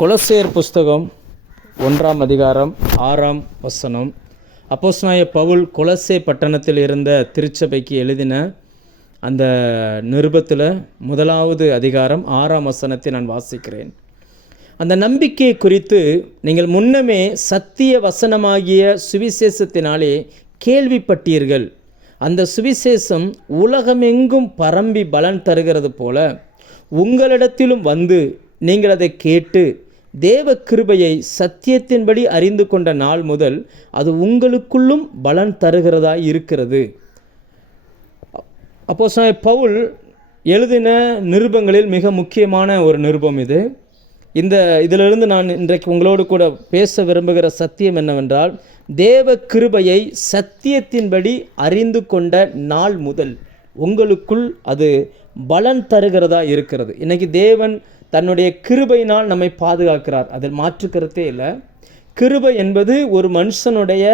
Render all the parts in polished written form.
கொலோசையர் புஸ்தகம் 1ஆம் அதிகாரம் 6ஆம் வசனம். அப்போஸ்தலனாகிய பவுல் கொலோசை பட்டணத்தில் இருந்த திருச்சபைக்கு எழுதின அந்த நிருபத்தில் 1வது அதிகாரம் 6ஆம் வசனத்தை நான் வாசிக்கிறேன். அந்த நம்பிக்கை குறித்து நீங்கள் முன்னமே சத்திய வசனமாகிய சுவிசேஷத்தினாலே கேள்விப்பட்டீர்கள். அந்த சுவிசேஷம் உலகமெங்கும் பரம்பி பலன் தருகிறது போல உங்களிடத்திலும் வந்து நீங்கள் அதை கேட்டு தேவ கிருபையை சத்தியத்தின்படி அறிந்து கொண்ட நாள் முதல் அது உங்களுக்குள்ளும் பலன் தருகிறதா இருக்கிறது. அப்போஸ்தலனாகிய பவுல் எழுதின நிருபங்களில் மிக முக்கியமான ஒரு நிருபம் இது. இதிலிருந்து நான் இன்றைக்கு உங்களோடு கூட பேச விரும்புகிற சத்தியம் என்னவென்றால், தேவ கிருபையை சத்தியத்தின்படி அறிந்து கொண்ட நாள் முதல் உங்களுக்குள் அது பலன் தருகிறதா இருக்கிறது. இன்றைக்கி தேவன் தன்னுடைய கிருபையினால் நம்மை பாதுகாக்கிறார், அதில் மாற்று கருத்தே இல்லை. கிருபை என்பது ஒரு மனுஷனுடைய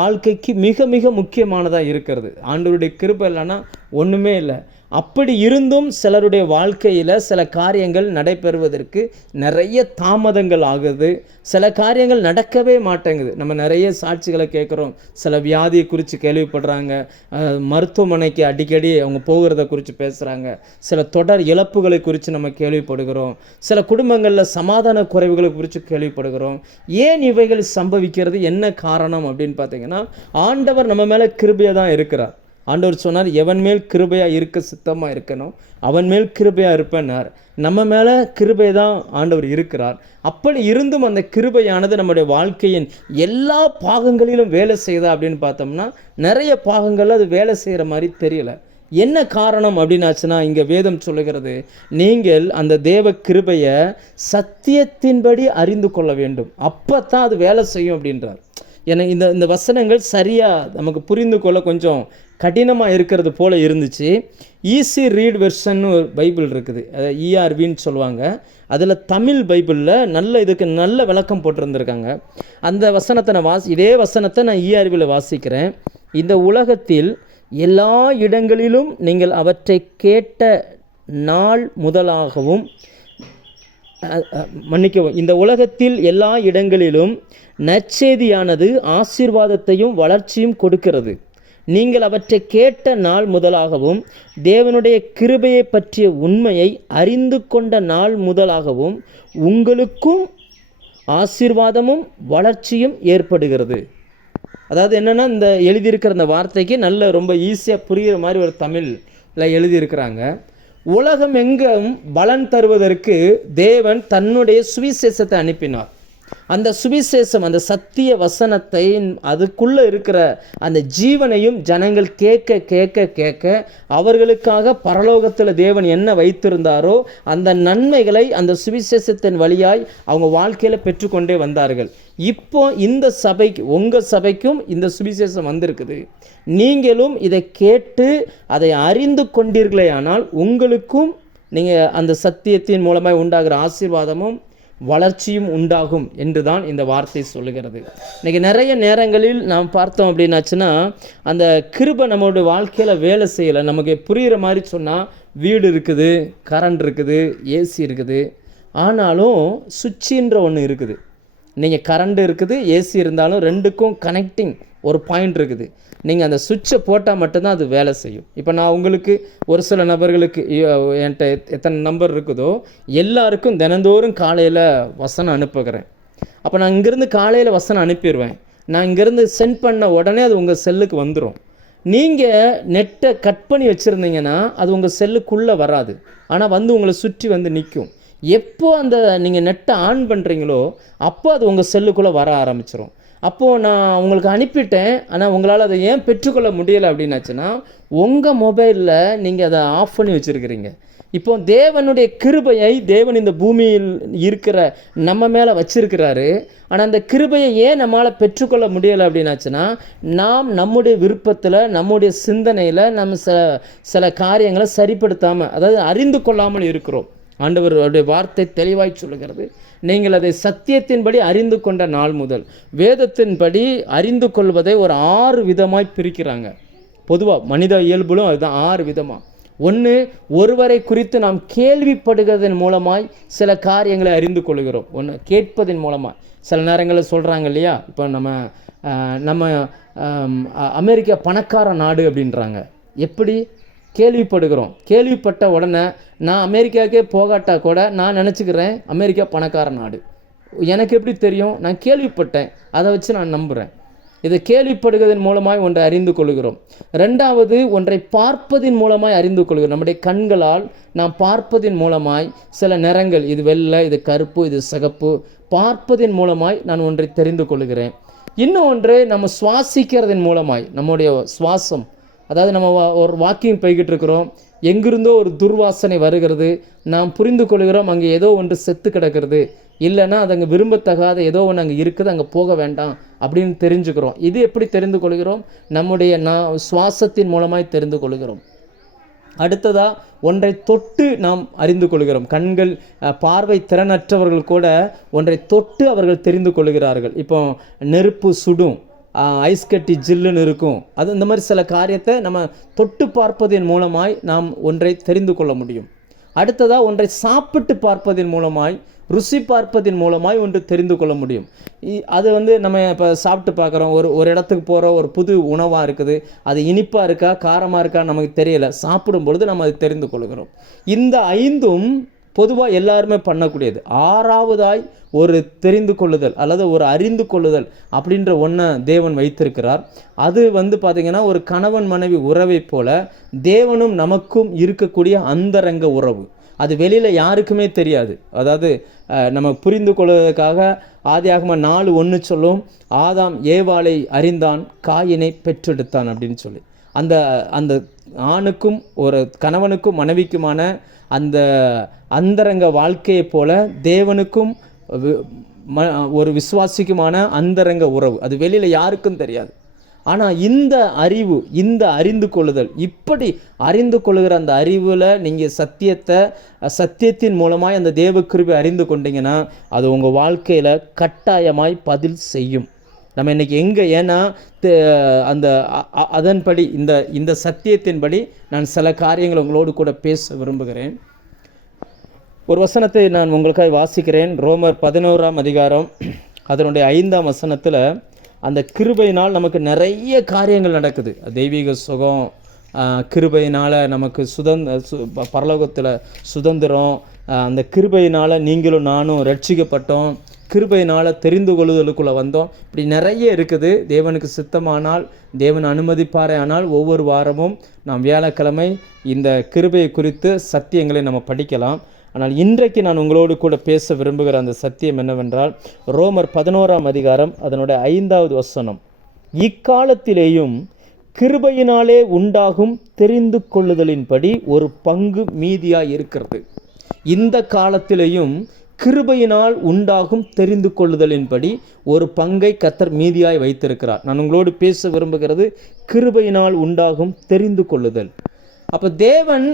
வாழ்க்கைக்கு மிக மிக முக்கியமானதாக இருக்கிறது. ஆண்டவருடைய கிருபை இல்லைன்னா ஒன்றுமே இல்லை. அப்படி இருந்தும் சிலருடைய வாழ்க்கையில் சில காரியங்கள் நடைபெறுவதற்கு நிறைய தாமதங்கள் ஆகுது. சில காரியங்கள் நடக்கவே மாட்டேங்குது. நம்ம நிறைய சாட்சிகளை கேட்குறோம். சில வியாதியை குறித்து கேள்விப்படுறாங்க, மருத்துவமனைக்கு அடிக்கடி அவங்க போகிறத குறித்து பேசுகிறாங்க. சில தொடர் இழப்புகளை குறித்து நம்ம கேள்விப்படுகிறோம். சில குடும்பங்களில் சமாதான குறைவுகளை குறித்து கேள்விப்படுகிறோம். ஏன் இவைகள் சம்பவிக்கிறது, என்ன காரணம் அப்படின்னு பார்த்தீங்கன்னா, ஆண்டவர் நம்ம மேலே கிருபையாக தான் இருக்கிறார். ஆண்டவர் சொன்னார், எவன் மேல் கிருபையாக இருக்க சித்தமாக இருக்கணும் அவன் மேல் கிருபையாக இருப்பேன்னார். நம்ம மேலே கிருபை தான் ஆண்டவர் இருக்கிறார். அப்படி இருந்தும் அந்த கிருபையானது நம்முடைய வாழ்க்கையின் எல்லா பாகங்களிலும் வேலை செய்தா அப்படின்னு பார்த்தோம்னா, நிறைய பாகங்களில் அது வேலை செய்கிற மாதிரி தெரியல. என்ன காரணம் அப்படின்னாச்சுன்னா, இங்கே வேதம் சொல்லுகிறது, நீங்கள் அந்த தேவ கிருபையை சத்தியத்தின்படி அறிந்து கொள்ள வேண்டும், அப்போ தான் அது வேலை செய்யும் அப்படின்றார். எனக்கு இந்த வசனங்கள் சரியாக நமக்கு புரிந்து கொள்ள கொஞ்சம் கடினமாக இருக்கிறது போல் இருந்துச்சு. ஈஸி ரீட் வெர்ஷன் ஒரு பைபிள் இருக்குது, அதை ERVன்னு சொல்லுவாங்க. அதில் தமிழ் பைபிளில் இதுக்கு நல்ல விளக்கம் போட்டிருந்துருக்காங்க. அந்த வசனத்தை நான் இதே வசனத்தை நான் ERVயில் வாசிக்கிறேன். இந்த உலகத்தில் எல்லா இடங்களிலும் நீங்கள் அவற்றை கேட்ட நாள் முதலாகவும் இந்த உலகத்தில் எல்லா இடங்களிலும் நற்செய்தியானது ஆசீர்வாதத்தையும் வளர்ச்சியும் கொடுக்கிறது. நீங்கள் அவற்றை கேட்ட நாள் முதலாகவும் தேவனுடைய கிருபையை பற்றிய உண்மையை அறிந்து கொண்ட நாள் முதலாகவும் உங்களுக்கும் ஆசீர்வாதமும் வளர்ச்சியும் ஏற்படுகிறது. அதாவது என்னென்னா, இந்த எழுதியிருக்கிற இந்த வார்த்தைக்கு ரொம்ப ஈஸியாக புரிகிற மாதிரி ஒரு தமிழில் எழுதியிருக்கிறாங்க. உலகம் எங்கும் பலன் தருவதற்கு தேவன் தன்னுடைய சுவிசேஷத்தை அனுப்பினார். அந்த சுவிசேஷம், அந்த சத்திய வசனத்தை, அதுக்குள்ளே இருக்கிற அந்த ஜீவனையும் ஜனங்கள் கேட்க கேட்க கேட்க அவர்களுக்காக பரலோகத்தில் தேவன் என்ன வைத்திருந்தாரோ அந்த நன்மைகளை அந்த சுவிசேஷத்தின் வழியாய் அவங்க வாழ்க்கையில் பெற்றுக்கொண்டே வந்தார்கள். இப்போ இந்த சபைக்கு, உங்கள் சபைக்கும் இந்த சுவிசேஷம் வந்திருக்குது. நீங்களும் இதை கேட்டு அதை அறிந்து கொண்டீர்களே ஆனால் உங்களுக்கும் நீங்கள் அந்த சத்தியத்தின் மூலமாக உண்டாகிற ஆசீர்வாதமும் வளர்ச்சியும் உண்டாகும் என்று தான் இந்த வார்த்தை சொல்லுகிறது. இன்றைக்கி நிறைய நேரங்களில் நாம் பார்த்தோம் அப்படின்னாச்சுன்னா, அந்த கிருபை நம்மளுடைய வாழ்க்கையில் வேலை செய்யலை. நமக்கு புரிகிற மாதிரி சொன்னால், வீடு இருக்குது, கரண்ட் இருக்குது, ஏசி இருக்குது, ஆனாலும் சுவிட்சுன்ற ஒன்று இருக்குது. நீங்கள் கரண்ட் இருக்குது, ஏசி இருந்தாலும் ரெண்டுக்கும் கனெக்டிங் ஒரு பாயிண்ட் இருக்குது. நீங்கள் அந்த சுவிட்சை போட்டால் மட்டும்தான் அது வேலை செய்யும். இப்போ நான் உங்களுக்கு ஒரு சில நபர்களுக்கு, என்கிட்ட எத்தனை நம்பர் இருக்குதோ எல்லாருக்கும் தினந்தோறும் காலையில் வசனம் அனுப்புகிறேன். அப்போ நான் இங்கேருந்து காலையில் வசனம் அனுப்பிடுவேன். நான் இங்கேருந்து சென்ட் பண்ண உடனே அது உங்கள் செல்லுக்கு வந்துடும். நீங்கள் நெட்டை கட் பண்ணி வச்சுருந்தீங்கன்னா அது உங்கள் செல்லுக்குள்ளே வராது, ஆனால் உங்களை சுற்றி நிற்கும். எப்போ அந்த நீங்கள் நெட்டை ஆன் பண்ணுறீங்களோ அப்போ அது உங்கள் செல்லுக்குள்ளே வர ஆரம்பிச்சிடும். அப்போது நான் உங்களுக்கு அனுப்பிட்டேன், ஆனால் உங்களால் அதை ஏன் பெற்றுக்கொள்ள முடியலை அப்படின்னாச்சுன்னா, உங்கள் மொபைலில் நீங்கள் அதை ஆஃப் பண்ணி வச்சுருக்கிறீங்க. இப்போ தேவனுடைய கிருபையை தேவன் இந்த பூமியில் இருக்கிற நம்ம மேலே வச்சிருக்கிறாரு. ஆனால் அந்த கிருபையை ஏன் நம்மளால் பெற்றுக்கொள்ள முடியலை அப்படின்னாச்சுன்னா, நாம் நம்முடைய விருப்பத்தில், நம்முடைய சிந்தனையில் நம்ம சில காரியங்களை சரிப்படுத்தாமல், அதாவது அறிந்து கொள்ளாமல் இருக்கிறோம். ஆண்டவருடைய வார்த்தை தெளிவாய் சொல்லுகிறது, நீங்கள் அதை சத்தியத்தின்படி அறிந்து கொண்ட நாள் முதல். வேதத்தின்படி அறிந்து கொள்வதை ஒரு 6 விதமாய் பிரிக்கிறாங்க. பொதுவாக மனித இயல்புலும் அதுதான் 6 விதமாக. ஒன்று, ஒருவரை குறித்து நாம் கேள்விப்படுகிறதன் மூலமாய் சில காரியங்களை அறிந்து கொள்கிறோம். ஒன்று, கேட்பதன் மூலமாக. சில நேரங்களில் சொல்கிறாங்க இல்லையா, இப்போ நம்ம அமெரிக்கா பணக்கார நாடு அப்படின்றாங்க. எப்படி? கேள்விப்படுகிறோம். கேள்விப்பட்ட உடனே நான் அமெரிக்காவுக்கே போகாட்டா கூட நான் நினச்சிக்கிறேன் அமெரிக்கா பணக்கார நாடு. எனக்கு எப்படி தெரியும்? நான் கேள்விப்பட்டேன், அதை வச்சு நான் நம்புகிறேன். இதை கேள்விப்படுவதன் மூலமாய் ஒன்றை அறிந்து கொள்கிறோம். ரெண்டாவது, ஒன்றை பார்ப்பதின் மூலமாய் அறிந்து கொள்கிறோம். நம்முடைய கண்களால் நாம் பார்ப்பதின் மூலமாய் சில நிறங்கள், இது வெள்ளை, இது கருப்பு, இது சிகப்பு, பார்ப்பதின் மூலமாய் நான் ஒன்றை தெரிந்து கொள்கிறேன். இன்னும் ஒன்று, நம்ம சுவாசிக்கிறதன் மூலமாய், நம்முடைய சுவாசம், அதாவது நம்ம ஒரு வாக்கிங் போய்கிட்டு இருக்கிறோம், எங்கிருந்தோ ஒரு துர்வாசனை வருகிறது, நாம் புரிந்து கொள்கிறோம் அங்கே ஏதோ ஒன்று செத்து கிடக்கிறது, இல்லைன்னா அது அங்கே விரும்பத்தகாத ஏதோ ஒன்று அங்கே இருக்குது, அங்கே போக வேண்டாம் அப்படின்னு தெரிஞ்சுக்கிறோம். இது எப்படி தெரிந்து கொள்கிறோம்? நம்முடைய சுவாசத்தின் மூலமாய் தெரிந்து கொள்கிறோம். அடுத்ததாக, ஒன்றை தொட்டு நாம் அறிந்து கொள்கிறோம். கண்கள், பார்வை திறனற்றவர்கள் கூட ஒன்றை தொட்டு அவர்கள் தெரிந்து கொள்கிறார்கள். இப்போ நெருப்பு சுடும், ஐஸ் கட்டி ஜில்லுன்னு இருக்கும், அது இந்த மாதிரி சில காரியத்தை நம்ம தொட்டு பார்ப்பதன் மூலமாய் நாம் ஒன்றை தெரிந்து கொள்ள முடியும். அடுத்ததாக, ஒன்றை சாப்பிட்டு பார்ப்பதன் மூலமாய், ருசி பார்ப்பதன் மூலமாய் ஒன்று தெரிந்து கொள்ள முடியும். அது நம்ம இப்போ சாப்பிட்டு பார்க்குறோம், ஒரு இடத்துக்கு போகிறோம், ஒரு புது உணவாக இருக்குது, அது இனிப்பாக இருக்கா காரமாக இருக்கா நமக்கு தெரியலை, சாப்பிடும் பொழுது நம்ம அதை தெரிந்து கொள்கிறோம். இந்த 5ம் பொதுவாக எல்லாருமே பண்ணக்கூடியது. 6வதாய் ஒரு தெரிந்து கொள்ளுதல் அல்லது ஒரு அறிந்து கொள்ளுதல் அப்படின்ற ஒன்றை தேவன் வைத்திருக்கிறார். அது பார்த்திங்கன்னா ஒரு கணவன் மனைவி உறவை போல தேவனும் நமக்கும் இருக்கக்கூடிய அந்தரங்க உறவு. அது வெளியில் யாருக்குமே தெரியாது. அதாவது நம்ம புரிந்து கொள்வதற்காக ஆதியாகமம் 4:1 சொல்லும், ஆதாம் ஏவாளை அறிந்தான், காயினை பெற்றெடுத்தான் அப்படின்னு சொல்லி. அந்த ஆணுக்கும் ஒரு கணவனுக்கும் மனைவிக்குமான அந்த அந்தரங்க வாழ்க்கையை போல தேவனுக்கும் ஒரு விசுவாசிக்குமான அந்தரங்க உறவு, அது வெளியில் யாருக்கும் தெரியாது. ஆனால் இந்த அறிவு, இந்த அறிந்து கொள்ளுதல், இப்படி அறிந்து கொள்ளுகிற அந்த அறிவில் நீங்கள் சத்தியத்தின் மூலமாய் அந்த தேவ கிருபை அறிந்து கொண்டீங்கன்னா அது உங்கள் வாழ்க்கையில் கட்டாயமாய் பதில் செய்யும். நம்ம இன்றைக்கி எங்கே, ஏன்னா அதன்படி இந்த சத்தியத்தின்படி நான் சில காரியங்கள் உங்களோடு கூட பேச விரும்புகிறேன். ஒரு வசனத்தை நான் உங்களுக்காக வாசிக்கிறேன். ரோமர் 11ஆம் அதிகாரம் அதனுடைய 5ஆம் வசனத்தில் அந்த கிருபையினால் நமக்கு நிறைய காரியங்கள் நடக்குது. தெய்வீக சுகம், கிருபையினால் நமக்கு பரலோகத்தில் சுதந்திரம், அந்த கிருபையினால் நீங்களும் நானும் ரட்சிக்கப்பட்டோம், கிருபையினால் தெரிந்து கொள்ளுதலுக்குள்ளே வந்தோம். இப்படி நிறைய இருக்குது. தேவனுக்கு சித்தமானால், தேவன் அனுமதிப்பாரே ஆனால் ஒவ்வொரு வாரமும் நாம் வியாழக்கிழமை இந்த கிருபையை குறித்து சத்தியங்களை நம்ம படிக்கலாம். ஆனால் இன்றைக்கு நான் உங்களோடு கூட பேச விரும்புகிற அந்த சத்தியம் என்னவென்றால், ரோமர் 11ஆம் அதிகாரம் அதனுடைய 5வது வசனம், இக்காலத்திலேயும் கிருபையினாலே உண்டாகும் தெரிந்து கொள்ளுதலின்படி ஒரு பங்கு மீதியாய் இருக்கிறது. இந்த காலத்திலேயும் கிருபையினால் உண்டாகும் தெரிந்து கொள்ளுதலின்படி ஒரு பங்கை கர்த்தர் மீதியாய் வைத்திருக்கிறார். நான் உங்களோடு பேச விரும்புகிறது கிருபையினால் உண்டாகும் தெரிந்து கொள்ளுதல். அப்போ தேவன்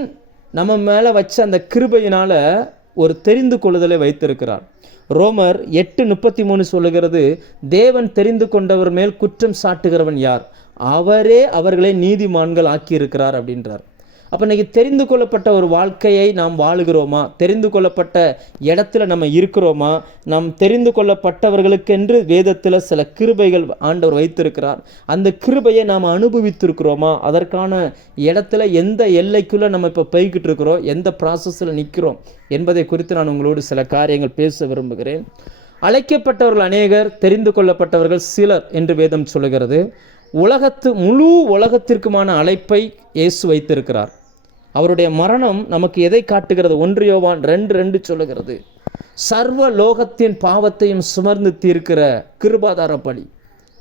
நம்ம மேலே வச்ச அந்த கிருபையினால் ஒரு தெரிந்து கொள்ளுதலை வைத்திருக்கிறார். ரோமர் 8:33 சொல்லுகிறது, தேவன் தெரிந்து கொண்டவர் மேல் குற்றம் சாட்டுகிறவன் யார்? அவரே அவர்களை நீதிமான்கள் ஆக்கியிருக்கிறார் அப்படின்றார். அப்போ இன்றைக்கி தெரிந்து கொள்ளப்பட்ட ஒரு வாழ்க்கையை நாம் வாழுகிறோமா? தெரிந்து கொள்ளப்பட்ட இடத்துல நம்ம இருக்கிறோமா? நாம் தெரிந்து கொள்ளப்பட்டவர்களுக்கென்று வேதத்தில் சில கிருபைகள் ஆண்டவர் வைத்திருக்கிறார். அந்த கிருபையை நாம் அனுபவித்திருக்கிறோமா? அதற்கான இடத்துல எந்த எல்லைக்குள்ளே நம்ம இப்போ போய்கிட்டு இருக்கிறோம், எந்த ப்ராசஸில் நிற்கிறோம் என்பதை குறித்து நான் உங்களோடு சில காரியங்கள் பேச விரும்புகிறேன். அழைக்கப்பட்டவர்கள் அநேகர், தெரிந்து கொள்ளப்பட்டவர்கள் சிலர் என்று வேதம் சொல்லுகிறது. முழு உலகத்திற்குமான அழைப்பை இயேசு வைத்திருக்கிறார். அவருடைய மரணம் நமக்கு எதை காட்டுகிறது? 1 யோவான் 2:2 சொல்லுகிறது, சர்வ லோகத்தின் பாவத்தையும் சுமர்ந்து தீர்க்கிற கிருபாதார பலி.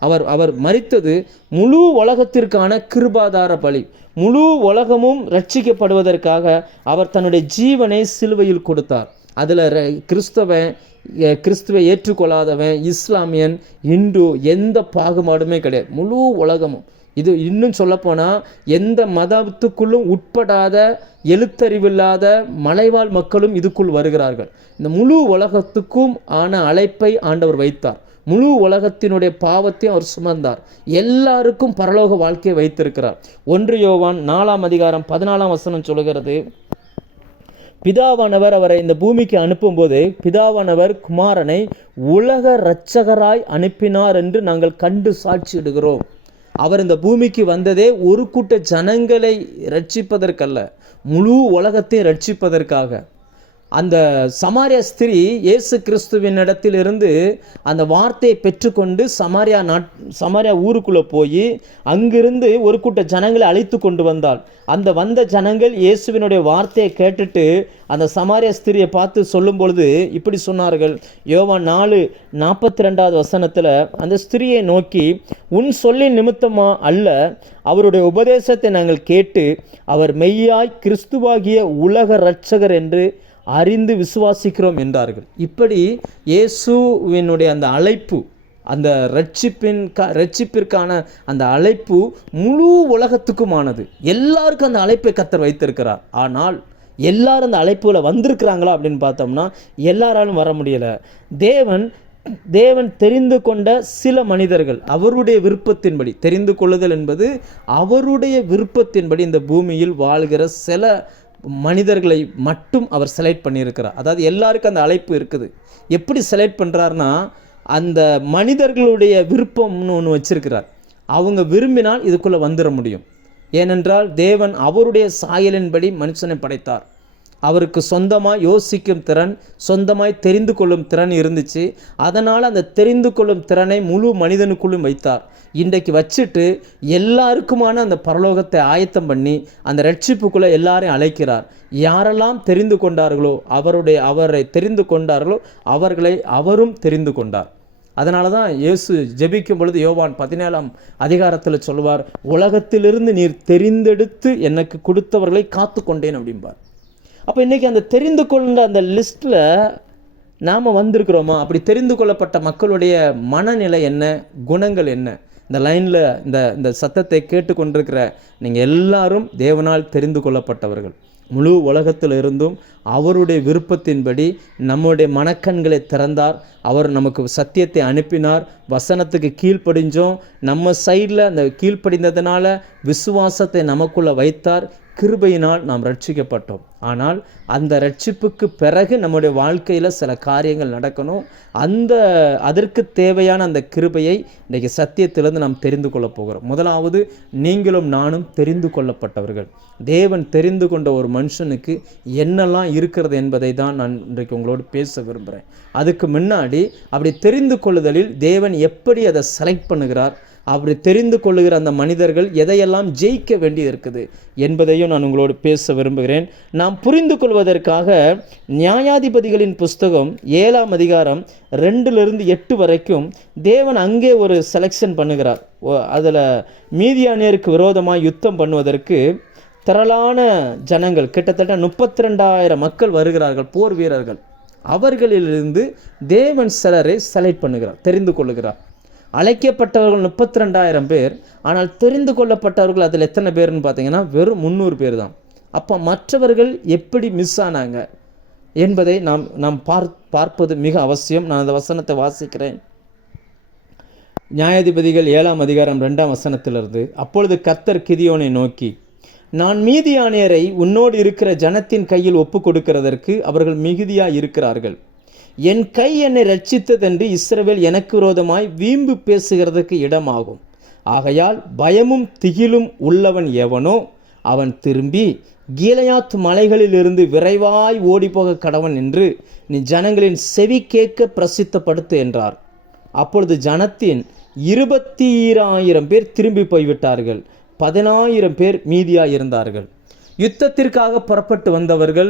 அவர் மரித்தது முழு உலகத்திற்கான கிருபாதார பலி. முழு உலகமும் ரட்சிக்கப்படுவதற்காக அவர் தன்னுடைய ஜீவனை சிலுவையில் கொடுத்தார். அதில் கிறிஸ்துவை ஏற்றுக்கொள்ளாதவன், இஸ்லாமியன், இந்து, எந்த பாகுபாடுமே கிடையாது. முழு உலகமும், இது இன்னும் சொல்லப்போனால் எந்த மதத்துக்குள்ளும் உட்படாத, எழுத்தறிவில்லாத மலைவாழ் மக்களும் இதுக்குள் வருகிறார்கள். இந்த முழு உலகத்துக்கும் ஆன அழைப்பை ஆண்டவர் வைத்தார். முழு உலகத்தினுடைய பாவத்தையும் அவர் சுமந்தார். எல்லாருக்கும் பரலோக வாழ்க்கையை வைத்திருக்கிறார். 1 யோவான் 4 அதிகாரம் 14 வசனம் சொல்கிறது, பிதாவானவர் அவரை இந்த பூமிக்கு அனுப்பும்போது பிதாவானவர் குமாரனை உலக இரட்சகராய் அனுப்பினார் என்று நாங்கள் கண்டு சாட்சியிடுகிறோம். அவர் இந்த பூமிக்கு வந்ததே ஒரு கூட்ட ஜனங்களை ரட்சிப்பதற்கல்ல, முழு உலகத்தை ரட்சிப்பதற்காக. அந்த சமாரியா ஸ்திரீ இயேசு கிறிஸ்துவின் இடத்திலிருந்து அந்த வார்த்தையை பெற்றுக்கொண்டு சமாரியா ஊருக்குள்ளே போய் அங்கிருந்து ஒரு கூட்ட ஜனங்களை அழைத்து கொண்டு வந்தாள். அந்த வந்த ஜனங்கள் இயேசுவினுடைய வார்த்தையை கேட்டுட்டு அந்த சமாரியா ஸ்திரியை பார்த்து சொல்லும் பொழுது இப்படி சொன்னார்கள். யோவான் 4:42 வசனத்தில் அந்த ஸ்திரியை நோக்கி, உன் சொல்லின் நிமித்தமா அல்ல, அவருடைய உபதேசத்தை நாங்கள் கேட்டு அவர் மெய்யாய் கிறிஸ்துவாகிய உலக இரட்சகர் என்று அறிந்து விசுவாசிக்கிறோம் என்றார்கள். இப்படி இயேசுவினுடைய அந்த அழைப்பு, அந்த ரட்சிப்பிற்கான அந்த அழைப்பு முழு உலகத்துக்குமானது. எல்லாருக்கும் அந்த அழைப்பை கர்த்தர் வைத்திருக்கிறார். ஆனால் எல்லாரும் அந்த அழைப்புல வந்திருக்கிறாங்களா அப்படின்னு பார்த்தோம்னா எல்லாராலும் வர முடியலை. தேவன் தெரிந்து கொண்ட சில மனிதர்கள் அவருடைய விருப்பத்தின்படி, தெரிந்து கொள்ளுதல் என்பது அவருடைய விருப்பத்தின்படி இந்த பூமியில் வாழ்கிற சில மனிதர்களை மட்டும் அவர் செலக்ட் பண்ணியிருக்கிறார். அதாவது எல்லாருக்கும் அந்த அழைப்பு இருக்குது. எப்படி செலக்ட் பண்ணுறாருனா, அந்த மனிதர்களுடைய விருப்பம்னு ஒன்று வச்சிருக்கிறார். அவங்க விரும்பினால் இதுக்குள்ளே வந்துட முடியும். ஏனென்றால் தேவன் அவருடைய சாயலின்படி மனுஷனை படைத்தார். அவருக்கு சொந்தமாக யோசிக்கும் திறன், சொந்தமாய் தெரிந்து கொள்ளும் திறன் இருந்துச்சு. அதனால் அந்த தெரிந்து கொள்ளும் திறனை முழு மனிதனுக்குள்ளும் வைத்தார். இன்றைக்கு வச்சுட்டு எல்லாருக்குமான அந்த பரலோகத்தை ஆயத்தம் பண்ணி அந்த ரட்சிப்புக்குள்ளே எல்லாரையும் அழைக்கிறார். யாரெல்லாம் தெரிந்து கொண்டார்களோ அவரை தெரிந்து கொண்டார்களோ அவர்களை அவரும் தெரிந்து கொண்டார். அதனால தான் இயேசு ஜெபிக்கும் பொழுது யோவான் 17 அதிகாரத்தில் சொல்வார், உலகத்திலிருந்து நீர் தெரிந்தெடுத்து எனக்கு கொடுத்தவர்களை காத்து கொண்டேன் அப்படிம்பார். அப்போ இன்றைக்கி அந்த தெரிந்து கொண்ட அந்த லிஸ்ட்டில் நாம் வந்திருக்கிறோமா? அப்படி தெரிந்து கொள்ளப்பட்ட மக்களுடைய மனநிலை என்ன, குணங்கள் என்ன? இந்த லைனில் இந்த சத்தத்தை கேட்டு கொண்டிருக்கிற நீங்கள் எல்லாரும் தேவனால் தெரிந்து கொள்ளப்பட்டவர்கள். முழு உலகத்தில் இருந்தும் அவருடைய விருப்பத்தின்படி நம்முடைய மனக்கண்களை திறந்தார். அவர் நமக்கு சத்தியத்தை அனுப்பினார். வசனத்துக்கு கீழ்ப்படிஞ்சோம். நம்ம சைடில் அந்த கீழ்ப்படிந்ததுனால விசுவாசத்தை நமக்குள்ளே வைத்தார். கிருபையினால் நாம் ரட்சிக்கப்பட்டோம். ஆனால் அந்த ரட்சிப்புக்கு பிறகு நம்முடைய வாழ்க்கையில் சில காரியங்கள் நடக்கணும். அதற்கு தேவையான அந்த கிருபையை இன்றைக்கி சத்தியத்திலிருந்து நாம் தெரிந்து கொள்ளப் போகிறோம். முதலாவது, நீங்களும் நானும் தெரிந்து கொள்ளப்பட்டவர்கள். தேவன் தெரிந்து கொண்ட ஒரு மனுஷனுக்கு என்னெல்லாம் இருக்கிறது என்பதை தான் நான் இன்றைக்கு உங்களோடு பேச விரும்புகிறேன். அதுக்கு முன்னாடி அப்படி தெரிந்து கொள்ளுதலில் தேவன் எப்படி அதை செலக்ட் பண்ணுகிறார், அப்படி தெரிந்து கொள்ளுகிற அந்த மனிதர்கள் எதையெல்லாம் ஜெயிக்க வேண்டியது இருக்குது என்பதையும் நான் உங்களோடு பேச விரும்புகிறேன். நாம் புரிந்து கொள்வதற்காக நியாயாதிபதிகளின் புஸ்தகம் 7 அதிகாரம் 2-8 வரைக்கும் தேவன் அங்கே ஒரு செலெக்ஷன் பண்ணுகிறார். அதில் மீதியானியருக்கு விரோதமாக யுத்தம் பண்ணுவதற்கு திரளான ஜனங்கள், கிட்டத்தட்ட 32,000 மக்கள் வருகிறார்கள், போர் வீரர்கள். அவர்களிலிருந்து தேவன் சிலரை செலக்ட் பண்ணுகிறார், தெரிந்து கொள்ளுகிறார். அழைக்கப்பட்டவர்கள் 32,000 பேர். ஆனால் தெரிந்து கொள்ளப்பட்டவர்கள் அதில் எத்தனை பேர்னு பார்த்தீங்கன்னா வெறும் 300 பேர் தான். அப்போ மற்றவர்கள் எப்படி மிஸ் ஆனாங்க என்பதை நாம் பார்ப்பது மிக அவசியம். நான் அந்த வசனத்தை வாசிக்கிறேன். நியாயாதிபதிகள் 7 அதிகாரம் 2 வசனத்திலிருந்து, அப்பொழுது கர்த்தர் கிதியோனை நோக்கி, நான் மீதியானியரை உன்னோடு இருக்கிற ஜனத்தின் கையில் ஒப்பு கொடுக்கிறதற்கு அவர்கள் மிகுதியாக இருக்கிறார்கள். என் கை என்னை ரட்சித்ததென்று இஸ்ரவேல் எனக்கு விரோதமாய் வீம்பு பேசுகிறதுக்கு இடமாகும். ஆகையால் பயமும் திகிலும் உள்ளவன் எவனோ அவன் திரும்பி கீலேயாத் மலைகளிலிருந்து விரைவாய் ஓடிப்போக கடவன் என்று நீ ஜனங்களின் செவி கேட்க பிரசித்தப்படுத்து என்றார். அப்பொழுது ஜனத்தின் 22,000 பேர் திரும்பி போய்விட்டார்கள். 10,000 பேர் மீதியாக இருந்தார்கள். யுத்தத்திற்காக புறப்பட்டு வந்தவர்கள்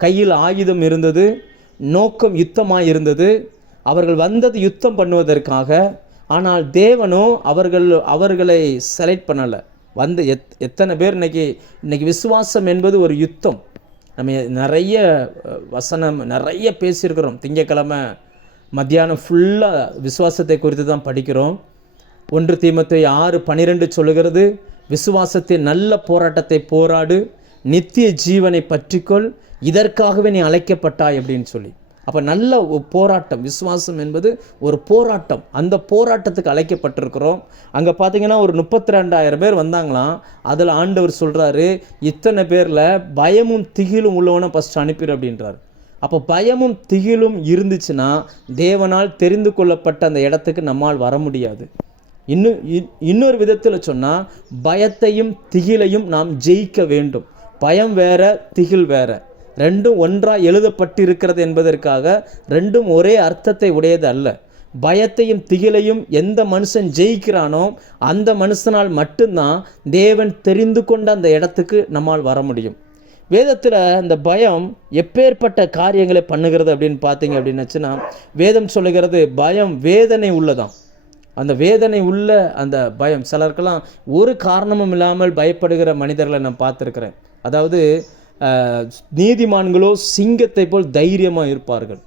கையில் ஆயுதம் இருந்தது, நோக்கம் யுத்தமாக இருந்தது. அவர்கள் வந்தது யுத்தம் பண்ணுவதற்காக. ஆனால் தேவனோ அவர்களை செலக்ட் பண்ணலை. வந்து எத்தனை பேர் இன்னைக்கு விசுவாசம் என்பது ஒரு யுத்தம். நம்ம நிறைய வசனம் நிறைய பேசியிருக்கிறோம். திங்கக்கிழமை மத்தியானம் ஃபுல்லாக விசுவாசத்தை குறித்து தான் படிக்கிறோம். 1 தீமோத்தேயு 6:12 சொல்லுகிறது, விசுவாசத்தின் நல்ல போராட்டத்தை போராடு, நித்திய ஜீவனை பற்றிக்கொள், இதற்காகவே நீ அழைக்கப்பட்டாய் அப்படின்னு சொல்லி. அப்போ நல்ல போராட்டம், விசுவாசம் என்பது ஒரு போராட்டம். அந்த போராட்டத்துக்கு அழைக்கப்பட்டிருக்கிறோம். அங்கே பார்த்தீங்கன்னா ஒரு 32,000 பேர் வந்தாங்களாம். அதில் ஆண்டவர் சொல்கிறாரு, இத்தனை பேரில் பயமும் திகிலும் உள்ளவனை ஃபஸ்ட் அனுப்பிடு அப்படின்றார். அப்போ பயமும் திகிலும் இருந்துச்சுன்னா தேவனால் தெரிந்து கொள்ளப்பட்ட அந்த இடத்துக்கு நம்மால் வர முடியாது. இன்னொரு விதத்தில் சொன்னால், பயத்தையும் திகிலையும் நாம் ஜெயிக்க வேண்டும். பயம் வேற, திகில் வேற, ரெண்டும் ஒன்றாக எழுதப்பட்டிருக்கிறது என்பதற்காக ரெண்டும் ஒரே அர்த்தத்தை உடையது அல்ல. பயத்தையும் திகிலையும் எந்த மனுஷன் ஜெயிக்கிறானோ அந்த மனுஷனால் மட்டும்தான் தேவன் தெரிந்து கொண்ட அந்த இடத்துக்கு நம்மால் வர முடியும். வேதத்தில் அந்த பயம் எப்பேற்பட்ட காரியங்களை பண்ணுகிறது அப்படின்னு பார்த்தீங்க அப்படின்னுச்சுன்னா, வேதம் சொல்லுகிறது பயம் வேதனை உள்ளதாம். அந்த வேதனை உள்ள அந்த பயம், சிலருக்கெல்லாம் ஒரு காரணமும் இல்லாமல் பயப்படுகிற மனிதர்களை நான் பார்த்துருக்கிறேன். அதாவது நீதிமான்களோ சிங்கத்தை போல் தைரியமாக இருப்பார்கள்.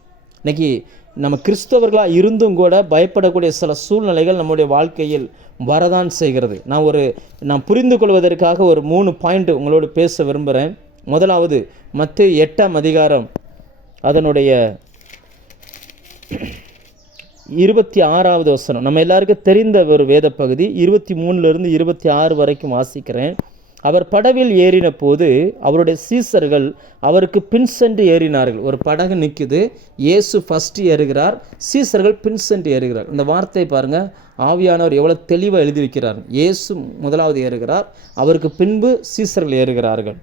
இன்னைக்கு நம்ம கிறிஸ்தவர்களாக இருந்தும் கூட பயப்படக்கூடிய சில சூழ்நிலைகள் நம்முடைய வாழ்க்கையில் வரதான் செய்கிறது. நான் புரிந்து கொள்வதற்காக ஒரு 3 பாயிண்ட் உங்களோடு பேச விரும்புகிறேன். முதலாவது, மத்தேயு 8ஆம் அதிகாரம் அதனுடைய 26வது வசனம். நம்ம எல்லாருக்கும் தெரிந்த ஒரு வேத பகுதி. 23லிருந்து 26 வரைக்கும் வாசிக்கிறேன். அவர் படவில் ஏறின போது அவருடைய சீசர்கள் அவருக்கு பின் சென்று ஏறினார்கள். ஒரு படகு நிற்குது, இயேசு ஃபஸ்ட்டு ஏறுகிறார், சீசர்கள் பின் சென்று ஏறுகிறார். இந்த வார்த்தையை பாருங்கள், ஆவியானவர் எவ்வளோ தெளிவாக எழுதி வைக்கிறார். இயேசு முதலாவது ஏறுகிறார், அவருக்கு பின்பு சீசர்கள் ஏறுகிறார்கள்.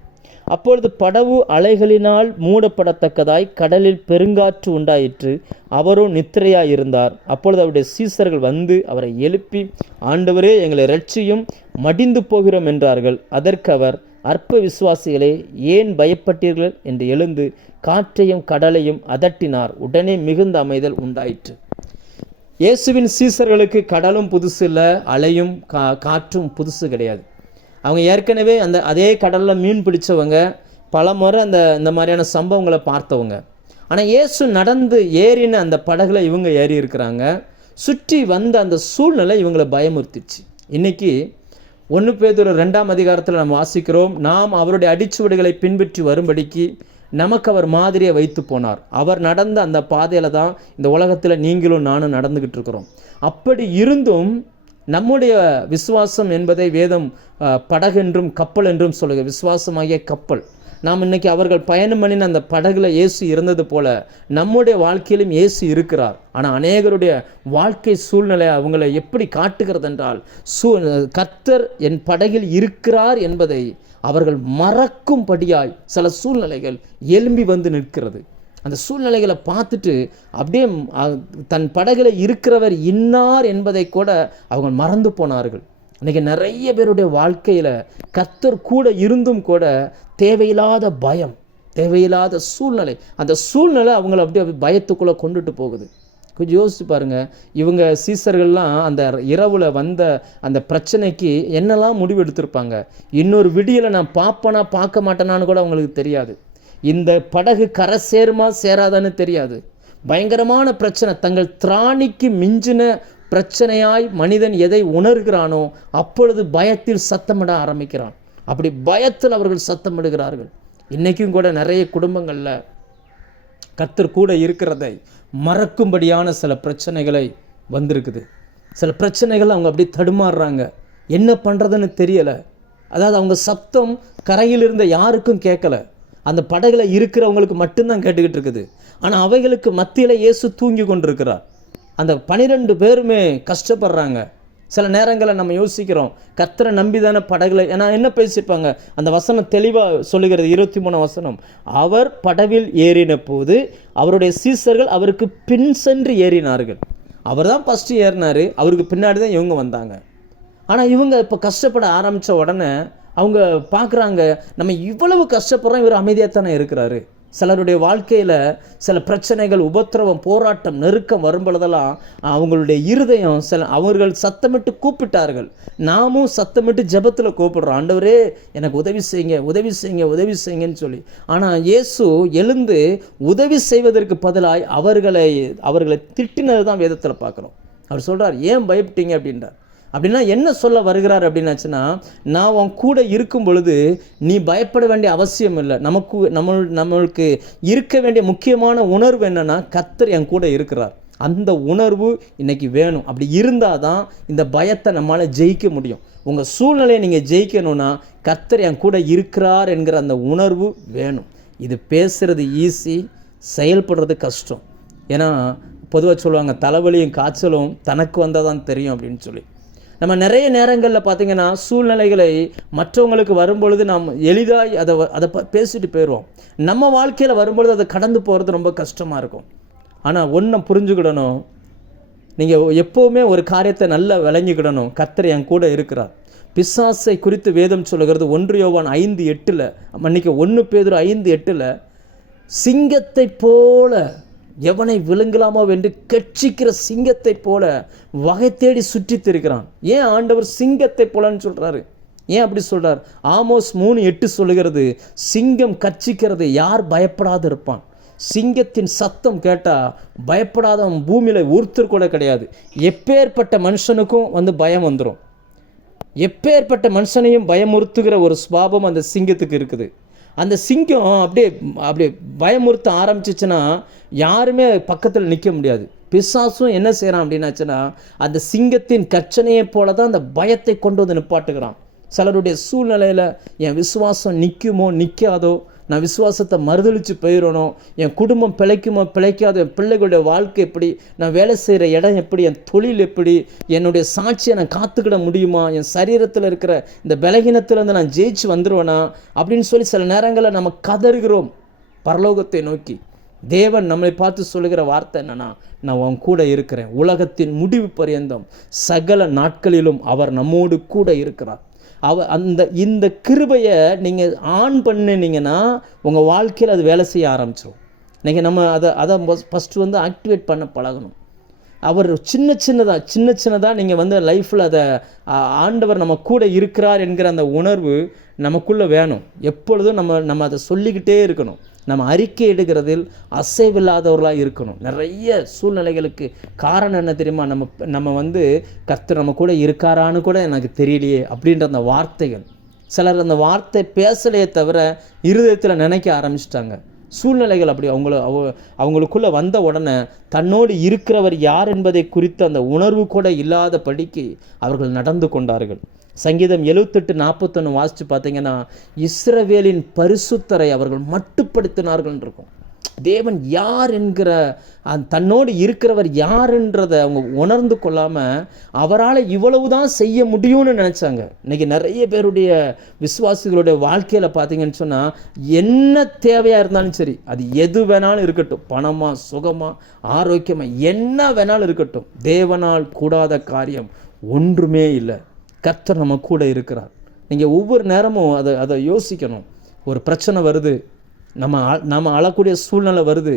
அப்பொழுது படகு அலைகளினால் மூடப்படத்தக்கதாய் கடலில் பெருங்காற்று உண்டாயிற்று. அவரும் நித்திரையாய் இருந்தார். அப்பொழுது அவருடைய சீசர்கள் வந்து அவரை எழுப்பி, ஆண்டவரே, எங்களை இரட்சியும், மடிந்து போகிறோம் என்றார்கள். அதற்கு அவர், அற்ப விசுவாசிகளே, ஏன் பயப்பட்டீர்கள் என்று எழுந்து காற்றையும் கடலையும் அதட்டினார். உடனே மிகுந்த அமைதல் உண்டாயிற்று. இயேசுவின் சீசர்களுக்கு கடலும் புதுசு இல்லை, அலையும் காற்றும் புதுசு கிடையாது. அவங்க ஏற்கனவே அதே கடலில் மீன் பிடிச்சவங்க, பல முறை இந்த மாதிரியான சம்பவங்களை பார்த்தவங்க. ஆனால் இயேசு நடந்து ஏறின அந்த படகுல இவங்க ஏறி இருக்கிறாங்க. சுற்றி வந்த அந்த சூழ்நிலை இவங்களை பயமுறுத்திச்சு. இன்றைக்கி 1 பேதுரு 2ஆம் அதிகாரத்தில் நம்ம வாசிக்கிறோம், நாம் அவருடைய அடிச்சுவடுகளை பின்பற்றி வரும்படிக்கு நமக்கு அவர் மாதிரியை வைத்து போனார். அவர் நடந்த அந்த பாதையில் தான் இந்த உலகத்தில் நீங்களும் நானும் நடந்துக்கிட்டு இருக்கிறோம். அப்படி இருந்தும் நம்முடைய விசுவாசம் என்பதை வேதம் படகென்றும் கப்பல் என்றும் சொல்லுங்க. விசுவாசமாகிய கப்பல். நாம் இன்னைக்கு அவர்கள் பயணம் பண்ணின அந்த படகுல இயேசு இருந்தது போல நம்முடைய வாழ்க்கையிலும் இயேசு இருக்கிறார். ஆனால் அநேகருடைய வாழ்க்கை சூழ்நிலை அவங்களை எப்படி காட்டுகிறது என்றால், கர்த்தர் என் படகில் இருக்கிறார் என்பதை அவர்கள் மறக்கும்படியாய் சில சூழ்நிலைகள் எழும்பி வந்து நிற்கிறது. அந்த சூழ்நிலைகளை பார்த்துட்டு அப்படியே தன் படகுல இருக்கிறவர் இன்னார் என்பதை கூட அவங்க மறந்து போனார்கள். இன்றைக்கி நிறைய பேருடைய வாழ்க்கையில் கர்த்தர் கூட இருந்தும் கூட தேவையில்லாத பயம், தேவையில்லாத சூழ்நிலை, அந்த சூழ்நிலை அவங்கள அப்படியே பயத்துக்குள்ளே கொண்டுட்டு போகுது. கொஞ்சம் யோசிச்சு பாருங்கள். இவங்க சீசர்கள்லாம் அந்த இரவில் வந்த அந்த பிரச்சனைக்கு என்னெல்லாம் முடிவு எடுத்திருப்பாங்க. இன்னொரு விடியலை நான் பார்ப்பேனா பார்க்க மாட்டேனான்னு கூட அவங்களுக்கு தெரியாது. இந்த படகு கரை சேருமா சேராதான்னு தெரியாது. பயங்கரமான பிரச்சனை, தங்கள் திராணிக்கு மிஞ்சின பிரச்சனையாய் மனிதன் எதை உணர்கிறானோ அப்பொழுது பயத்தில் சத்தமிட ஆரம்பிக்கிறான். அப்படி பயத்தில் அவர்கள் சத்தமிடுகிறார்கள். இன்றைக்கும் கூட நிறைய குடும்பங்களில் கர்த்தர் கூட இருக்கிறதை மறக்கும்படியான சில பிரச்சனைகளை வந்திருக்குது. சில பிரச்சனைகள் அவங்க அப்படி தடுமாறுறாங்க, என்ன பண்ணுறதுன்னு தெரியலை. அதாவது அவங்க சத்தம் கரையில் இருந்த யாருக்கும் கேட்கலை, அந்த படகுல இருக்கிறவங்களுக்கு மட்டும்தான் கேட்டுக்கிட்டு இருக்குது. ஆனால் அவைகளுக்கு மத்தியில் இயேசு தூங்கி கொண்டிருக்கிறார். அந்த 12 பேருமே கஷ்டப்படுறாங்க. சில நேரங்களில் நம்ம யோசிக்கிறோம், கர்த்தரை நம்பி தானே படகுல, ஏன்னா என்ன பேசியிருப்பாங்க, அந்த வசனம் தெளிவாக சொல்லுகிறது. 23 வசனம், அவர் படவில் ஏறின போது அவருடைய சீசர்கள் அவருக்கு பின் சென்று ஏறினார்கள். அவர் தான் ஃபஸ்ட்டு ஏறினார், அவருக்கு பின்னாடி தான் இவங்க வந்தாங்க. ஆனால் இவங்க இப்போ கஷ்டப்பட ஆரம்பித்த உடனே அவங்க பார்க்குறாங்க, நம்ம இவ்வளவு கஷ்டப்படுறோம், இவர் அமைதியாக தானே இருக்கிறாரு. சிலருடைய வாழ்க்கையில் சில பிரச்சனைகள், உபத்திரவம், போராட்டம், நெருக்கம் வரும்பொழுதெல்லாம் அவங்களுடைய இருதயம் அவர்கள் சத்தமிட்டு கூப்பிட்டார்கள். நாமும் சத்தமிட்டு ஜெபத்தில் கூப்பிடுறோம், ஆண்டவரே எனக்கு உதவி செய்யுங்க, உதவி செய்யுங்க, உதவி செய்யுங்கன்னு சொல்லி. ஆனால் இயேசு எழுந்து உதவி செய்வதற்கு பதிலாய் அவர்களை திட்டினது தான் வேதத்தில் பார்க்குறோம். அவர் சொல்கிறார், ஏன் பயப்பட்டீங்க அப்படின்றார். அப்படின்னா என்ன சொல்ல வருகிறார் அப்படின்னாச்சுன்னா, நான் உன் கூட இருக்கும் பொழுது நீ பயப்பட வேண்டிய அவசியம் இல்லை. நம்மளுக்கு இருக்க வேண்டிய முக்கியமான உணர்வு என்னன்னா, கர்த்தர் என் கூட இருக்கிறார். அந்த உணர்வு இன்னைக்கு வேணும். அப்படி இருந்தால் தான் இந்த பயத்தை நம்மளால் ஜெயிக்க முடியும். உங்கள் சூழ்நிலையை நீங்கள் ஜெயிக்கணும்னா கர்த்தர் என் கூட இருக்கிறார் என்கிற அந்த உணர்வு வேணும். இது பேசுகிறது ஈஸி, செயல்படுறது கஷ்டம். ஏன்னா பொதுவாக சொல்லுவாங்க, தலைவலியும் காய்ச்சலும் தனக்கு வந்தால் தான் தெரியும் அப்படின்னு சொல்லி. நம்ம நிறைய நேரங்களில் பார்த்திங்கன்னா சூழ்நிலைகளை மற்றவங்களுக்கு வரும்பொழுது நாம் எளிதாக அதை பேசிட்டு போயிடுவோம். நம்ம வாழ்க்கையில் வரும்பொழுது அதை கடந்து போகிறது ரொம்ப கஷ்டமாக இருக்கும். ஆனால் ஒன்றை புரிஞ்சுக்கிடணும், நீங்கள் எப்போவுமே ஒரு காரியத்தை நல்லா விளங்கிக்கிடணும், கர்த்தர் என் கூட இருக்கிறார். பிசாசை குறித்து வேதம் சொல்லுகிறது 1 யோவான் 5:8, மன்னிக்க 1 பேதுரு 5:8, சிங்கத்தை போல எவனை விழுங்கலாமோ என்று கட்சிக்கிற சிங்கத்தை போல வகை தேடி சுற்றி திரிக்கிறான். ஏன் ஆண்டவர் சிங்கத்தை போலன்னு சொல்கிறாரு? ஏன் அப்படி சொல்கிறார்? ஆமோஸ் 3:8 சொல்லுகிறது, சிங்கம் கட்சிக்கிறது யார் பயப்படாது இருப்பான். சிங்கத்தின் சத்தம் கேட்டால் பயப்படாதவன் பூமியில் ஒருத்தர் கூட கிடையாது. எப்பேற்பட்ட மனுஷனுக்கும் பயம் வந்துடும். எப்பேற்பட்ட மனுஷனையும் பயமுறுத்துகிற ஒரு சுபாவம் அந்த சிங்கத்துக்கு இருக்குது. அந்த சிங்கம் அப்படியே பயமுறுத்த ஆரம்பிச்சிச்சுன்னா யாருமே பக்கத்தில் நிற்க முடியாது. பிசாசும் என்ன செய்கிறான் அப்படின்னாச்சுன்னா, அந்த சிங்கத்தின் கர்ச்சனையை போல தான் அந்த பயத்தை கொண்டு வந்து நிப்பாட்டுகிறான். சிலருடைய சூழ்நிலையில் என் விசுவாசம் நிற்குமோ நிற்காதோ, நான் விசுவாசத்தை மறுதளித்து போயிடணும், என் குடும்பம் பிழைக்குமோ பிழைக்காதோ, என் பிள்ளைகளுடைய வாழ்க்கை எப்படி, நான் வேலை செய்கிற இடம் எப்படி, என் தொழில் எப்படி, என்னுடைய சாட்சியை நான் காத்துக்கிட முடியுமா, என் சரீரத்தில் இருக்கிற இந்த பலகீனத்திலேருந்து நான் ஜெயிச்சு வந்துடுவேனா அப்படின்னு சொல்லி சில நேரங்களில் நம்ம கதறுகிறோம் பரலோகத்தை நோக்கி. தேவன் நம்மளை பார்த்து சொல்லுகிற வார்த்தை என்னன்னா, நான் உன் கூட இருக்கிறேன், உலகத்தின் முடிவு பரியந்தம் சகல நாட்களிலும் அவர் நம்மோடு கூட இருக்கிறார். இந்த கிருபையை நீங்கள் ஆன் பண்ணினீங்கன்னா உங்கள் வாழ்க்கையில் அது வேலை செய்ய ஆரம்பிச்சிடும். நம்ம அதை ஃபஸ்ட்டு ஆக்டிவேட் பண்ண பழகணும். அவர் சின்ன சின்னதாக நீங்கள் லைஃப்பில் அதை ஆண்டவர் நம்ம கூட இருக்கிறார் என்கிற அந்த உணர்வு நமக்குள்ளே வேணும். எப்பொழுதும் நம்ம அதை சொல்லிக்கிட்டே இருக்கணும். நம்ம அறிக்கை எடுக்கிறதில் அசைவில்லாதவர்களாக இருக்கணும். நிறைய சூழ்நிலைகளுக்கு காரணம் என்ன தெரியுமா? நம்ம கர்த்தர் நம்ம கூட இருக்காரான்னு கூட எனக்கு தெரியலையே அப்படின்ற அந்த வார்த்தைகள். சிலர் அந்த வார்த்தை பேசலையே தவிர இருதயத்தில் நினைக்க ஆரம்பிச்சிட்டாங்க. சூழ்நிலைகள் அப்படி அவங்களுக்குள்ளே வந்த உடனே தன்னோடு இருக்கிறவர் யார் என்பதை குறித்து அந்த உணர்வு கூட இல்லாத படிக்கு அவர்கள் நடந்து கொண்டார்கள். சங்கீதம் 78:41 வாசித்து பார்த்தீங்கன்னா, இஸ்ரவேலின் பரிசுத்தரை அவர்கள் மட்டுப்படுத்தினார்கள் இருக்கும். தேவன் யார் என்கிற தன்னோடு இருக்கிறவர் யாருன்றதை அவங்க உணர்ந்து கொள்ளாமல் அவரால் இவ்வளவு தான் செய்ய முடியும்னு நினச்சாங்க. இன்றைக்கி நிறைய பேருடைய விசுவாசிகளுடைய வாழ்க்கையில் பார்த்தீங்கன்னு சொன்னால், என்ன தேவையாக இருந்தாலும் சரி, அது எது வேணாலும் இருக்கட்டும், பணமாக சுகமாக ஆரோக்கியமாக என்ன வேணாலும் இருக்கட்டும், தேவனால் கூடாத காரியம் ஒன்றுமே இல்லை. கர்த்தர் நம்ம கூட இருக்கிறார். நீங்கள் ஒவ்வொரு நேரமும் அதை யோசிக்கணும். ஒரு பிரச்சனை வருது, நம்ம அழக்கூடிய சூழ்நிலை வருது,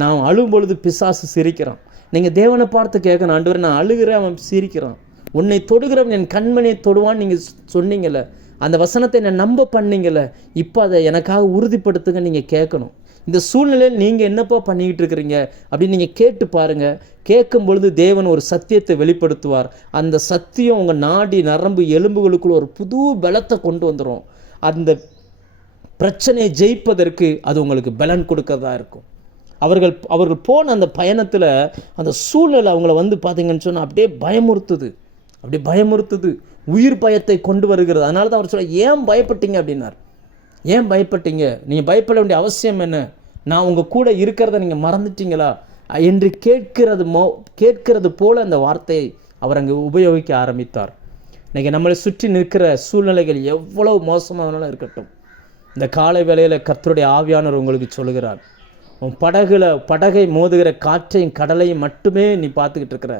நான் அழும் பொழுது பிசாசு சிரிக்கிறான். நீங்கள் தேவனை பார்த்து கேட்கணும், ஆண்டவரே நான் அழுகிறேன், அவன் சிரிக்கிறான். உன்னை தொடுகிறவன் என் கண்மணியை தொடுவான்னு நீங்கள் சொன்னீங்கல்ல, அந்த வசனத்தை என்னை நம்ப பண்ணீங்கல்ல, இப்போ அதை எனக்காக உறுதிப்படுத்துங்க நீங்கள் கேட்கணும். இந்த சூழ்நிலையில் நீங்கள் என்னப்பா பண்ணிக்கிட்டு இருக்கிறீங்க அப்படின்னு நீங்கள் கேட்டு பாருங்கள். கேட்கும் பொழுது தேவன் ஒரு சத்தியத்தை வெளிப்படுத்துவார். அந்த சத்தியம் உங்கள் நாடி நரம்பு எலும்புகளுக்குள்ள ஒரு புது பலத்தை கொண்டு வந்துடும். அந்த பிரச்சனையை ஜெயிப்பதற்கு அது உங்களுக்கு பலன் கொடுக்கறதா இருக்கும். அவர்கள் போன அந்த பயணத்தில் அந்த சூழ்நிலை அவங்கள பார்த்தீங்கன்னு சொன்னால் அப்படியே பயமுறுத்துது, உயிர் பயத்தை கொண்டு வருகிறது. அதனால தான் அவர் சொல்ல, ஏன் பயப்பட்டீங்க அப்படின்னார். ஏன் பயப்பட்டீங்க? நீங்கள் பயப்பட வேண்டிய அவசியம் என்ன? நான் உங்கள் கூட இருக்கிறத நீங்கள் மறந்துட்டீங்களா என்று கேட்கிறது போல அந்த வார்த்தையை அவர் அங்கே உபயோகிக்க ஆரம்பித்தார். இன்றைக்கி நம்மளை சுற்றி நிற்கிற சூழ்நிலைகள் எவ்வளவு மோசமானாலும் இருக்கட்டும், இந்த காலை வேளையில் கர்த்தருடைய ஆவியானவர் உங்களுக்கு சொல்லுகிறார், உன் படகை மோதுகிற காற்றையும் கடலையும் மட்டுமே நீ பார்த்துக்கிட்டு இருக்கிற,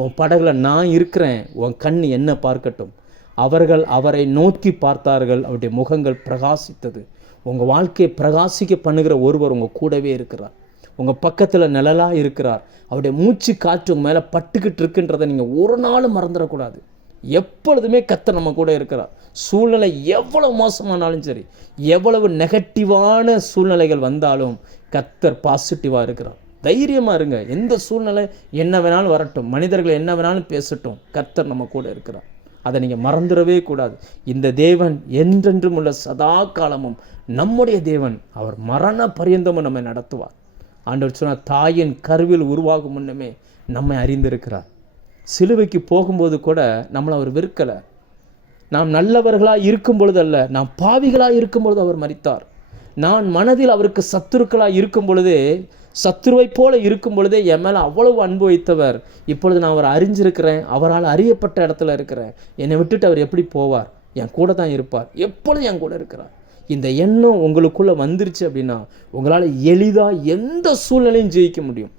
உன் படகுல நான் இருக்கிறேன், உன் கண் என்ன பார்க்கட்டும். அவர்கள் அவரை நோக்கி பார்த்தார்கள், அவருடைய முகங்கள் பிரகாசித்தது. உங்கள் வாழ்க்கையை பிரகாசிக்க பண்ணுகிற ஒருவர் உங்கள் கூடவே இருக்கிறார், உங்கள் பக்கத்தில் நிழலாக இருக்கிறார். அவருடைய மூச்சு காற்று உங்கள் மேலே பட்டுக்கிட்டு இருக்குன்றதை நீங்கள் ஒரு நாளும் மறந்துடக்கூடாது. எப்பொழுதுமே கர்த்தர் நம்ம கூட இருக்கிறார். சூழ்நிலை எவ்வளவு மோசமானாலும் சரி, எவ்வளவு நெகட்டிவான சூழ்நிலைகள் வந்தாலும் கர்த்தர் பாசிட்டிவாக இருக்கிறார். தைரியமாக இருங்க. எந்த சூழ்நிலை என்ன வேணாலும் வரட்டும், மனிதர்கள் என்ன வேணாலும் பேசட்டும், கர்த்தர் நம்ம கூட இருக்கிறார். அதை நீங்கள் மறந்துடவே கூடாது. இந்த தேவன் என்றென்றும் உள்ள சதா காலமும் நம்முடைய தேவன். அவர் மரண பரியந்தமும் நம்மை நடத்துவார். ஆண்டவர் சொன்னார், தாயின் கருவில் உருவாகும் முன்னமே நம்மை அறிந்திருக்கிறார். சிலுவைக்கு போகும்போது கூட நம்மளை அவர் வெறுக்கலை. நாம் நல்லவர்களாக இருக்கும் பொழுது அல்ல, நாம் பாவிகளாக இருக்கும் பொழுது அவர் மரித்தார். நான் மனதில் அவருக்கு சத்துருக்களாக இருக்கும் பொழுதே, சத்துருவை போல இருக்கும் பொழுதே என் மேலே அவ்வளவு அன்பு வைத்தவர். இப்பொழுது நான் அவரை அறிஞ்சிருக்கிறேன், அவரால் அறியப்பட்ட இடத்துல இருக்கிறேன். என்னை விட்டுட்டு அவர் எப்படி போவார்? என் கூட தான் இருப்பார், எப்பொழுதும் என் கூட இருக்கிறார். இந்த எண்ணம் உங்களுக்குள்ளே வந்துருச்சு அப்படின்னா உங்களால் எளிதாக எந்த சூழ்நிலையும் ஜெயிக்க முடியும்.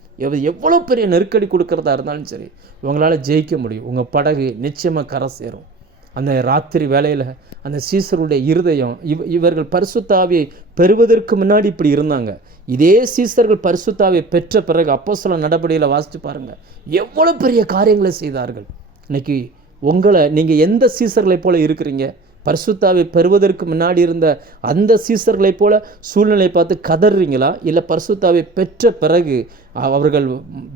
எவ்வளோ பெரிய நெருக்கடி கொடுக்கறதா இருந்தாலும் சரி, உங்களால் ஜெயிக்க முடியும். உங்கள் படகு நிச்சயமாக கரை சேரும். அந்த ராத்திரி வேளையில் அந்த சீசருடைய இருதயம், இவர்கள் பரிசுத்த ஆவியை பெறுவதற்கு முன்னாடி இப்படி இருந்தாங்க. இதே சீசர்கள் பரிசுத்த ஆவியை பெற்ற பிறகு அப்போஸ்தலர் நடபடியில் வாசித்து பாருங்கள், எவ்வளோ பெரிய காரியங்களை செய்தார்கள். இன்னைக்கு நீங்கள் எந்த சீசர்களைப் போல இருக்கிறீங்க? பரிசுத்த ஆவியை பெறுவதற்கு முன்னாடி இருந்த அந்த சீசர்களைப் போல சூழ்நிலை பார்த்து கதறீங்களா? இல்லை பரிசுத்த ஆவியை பெற்ற பிறகு அவர்கள்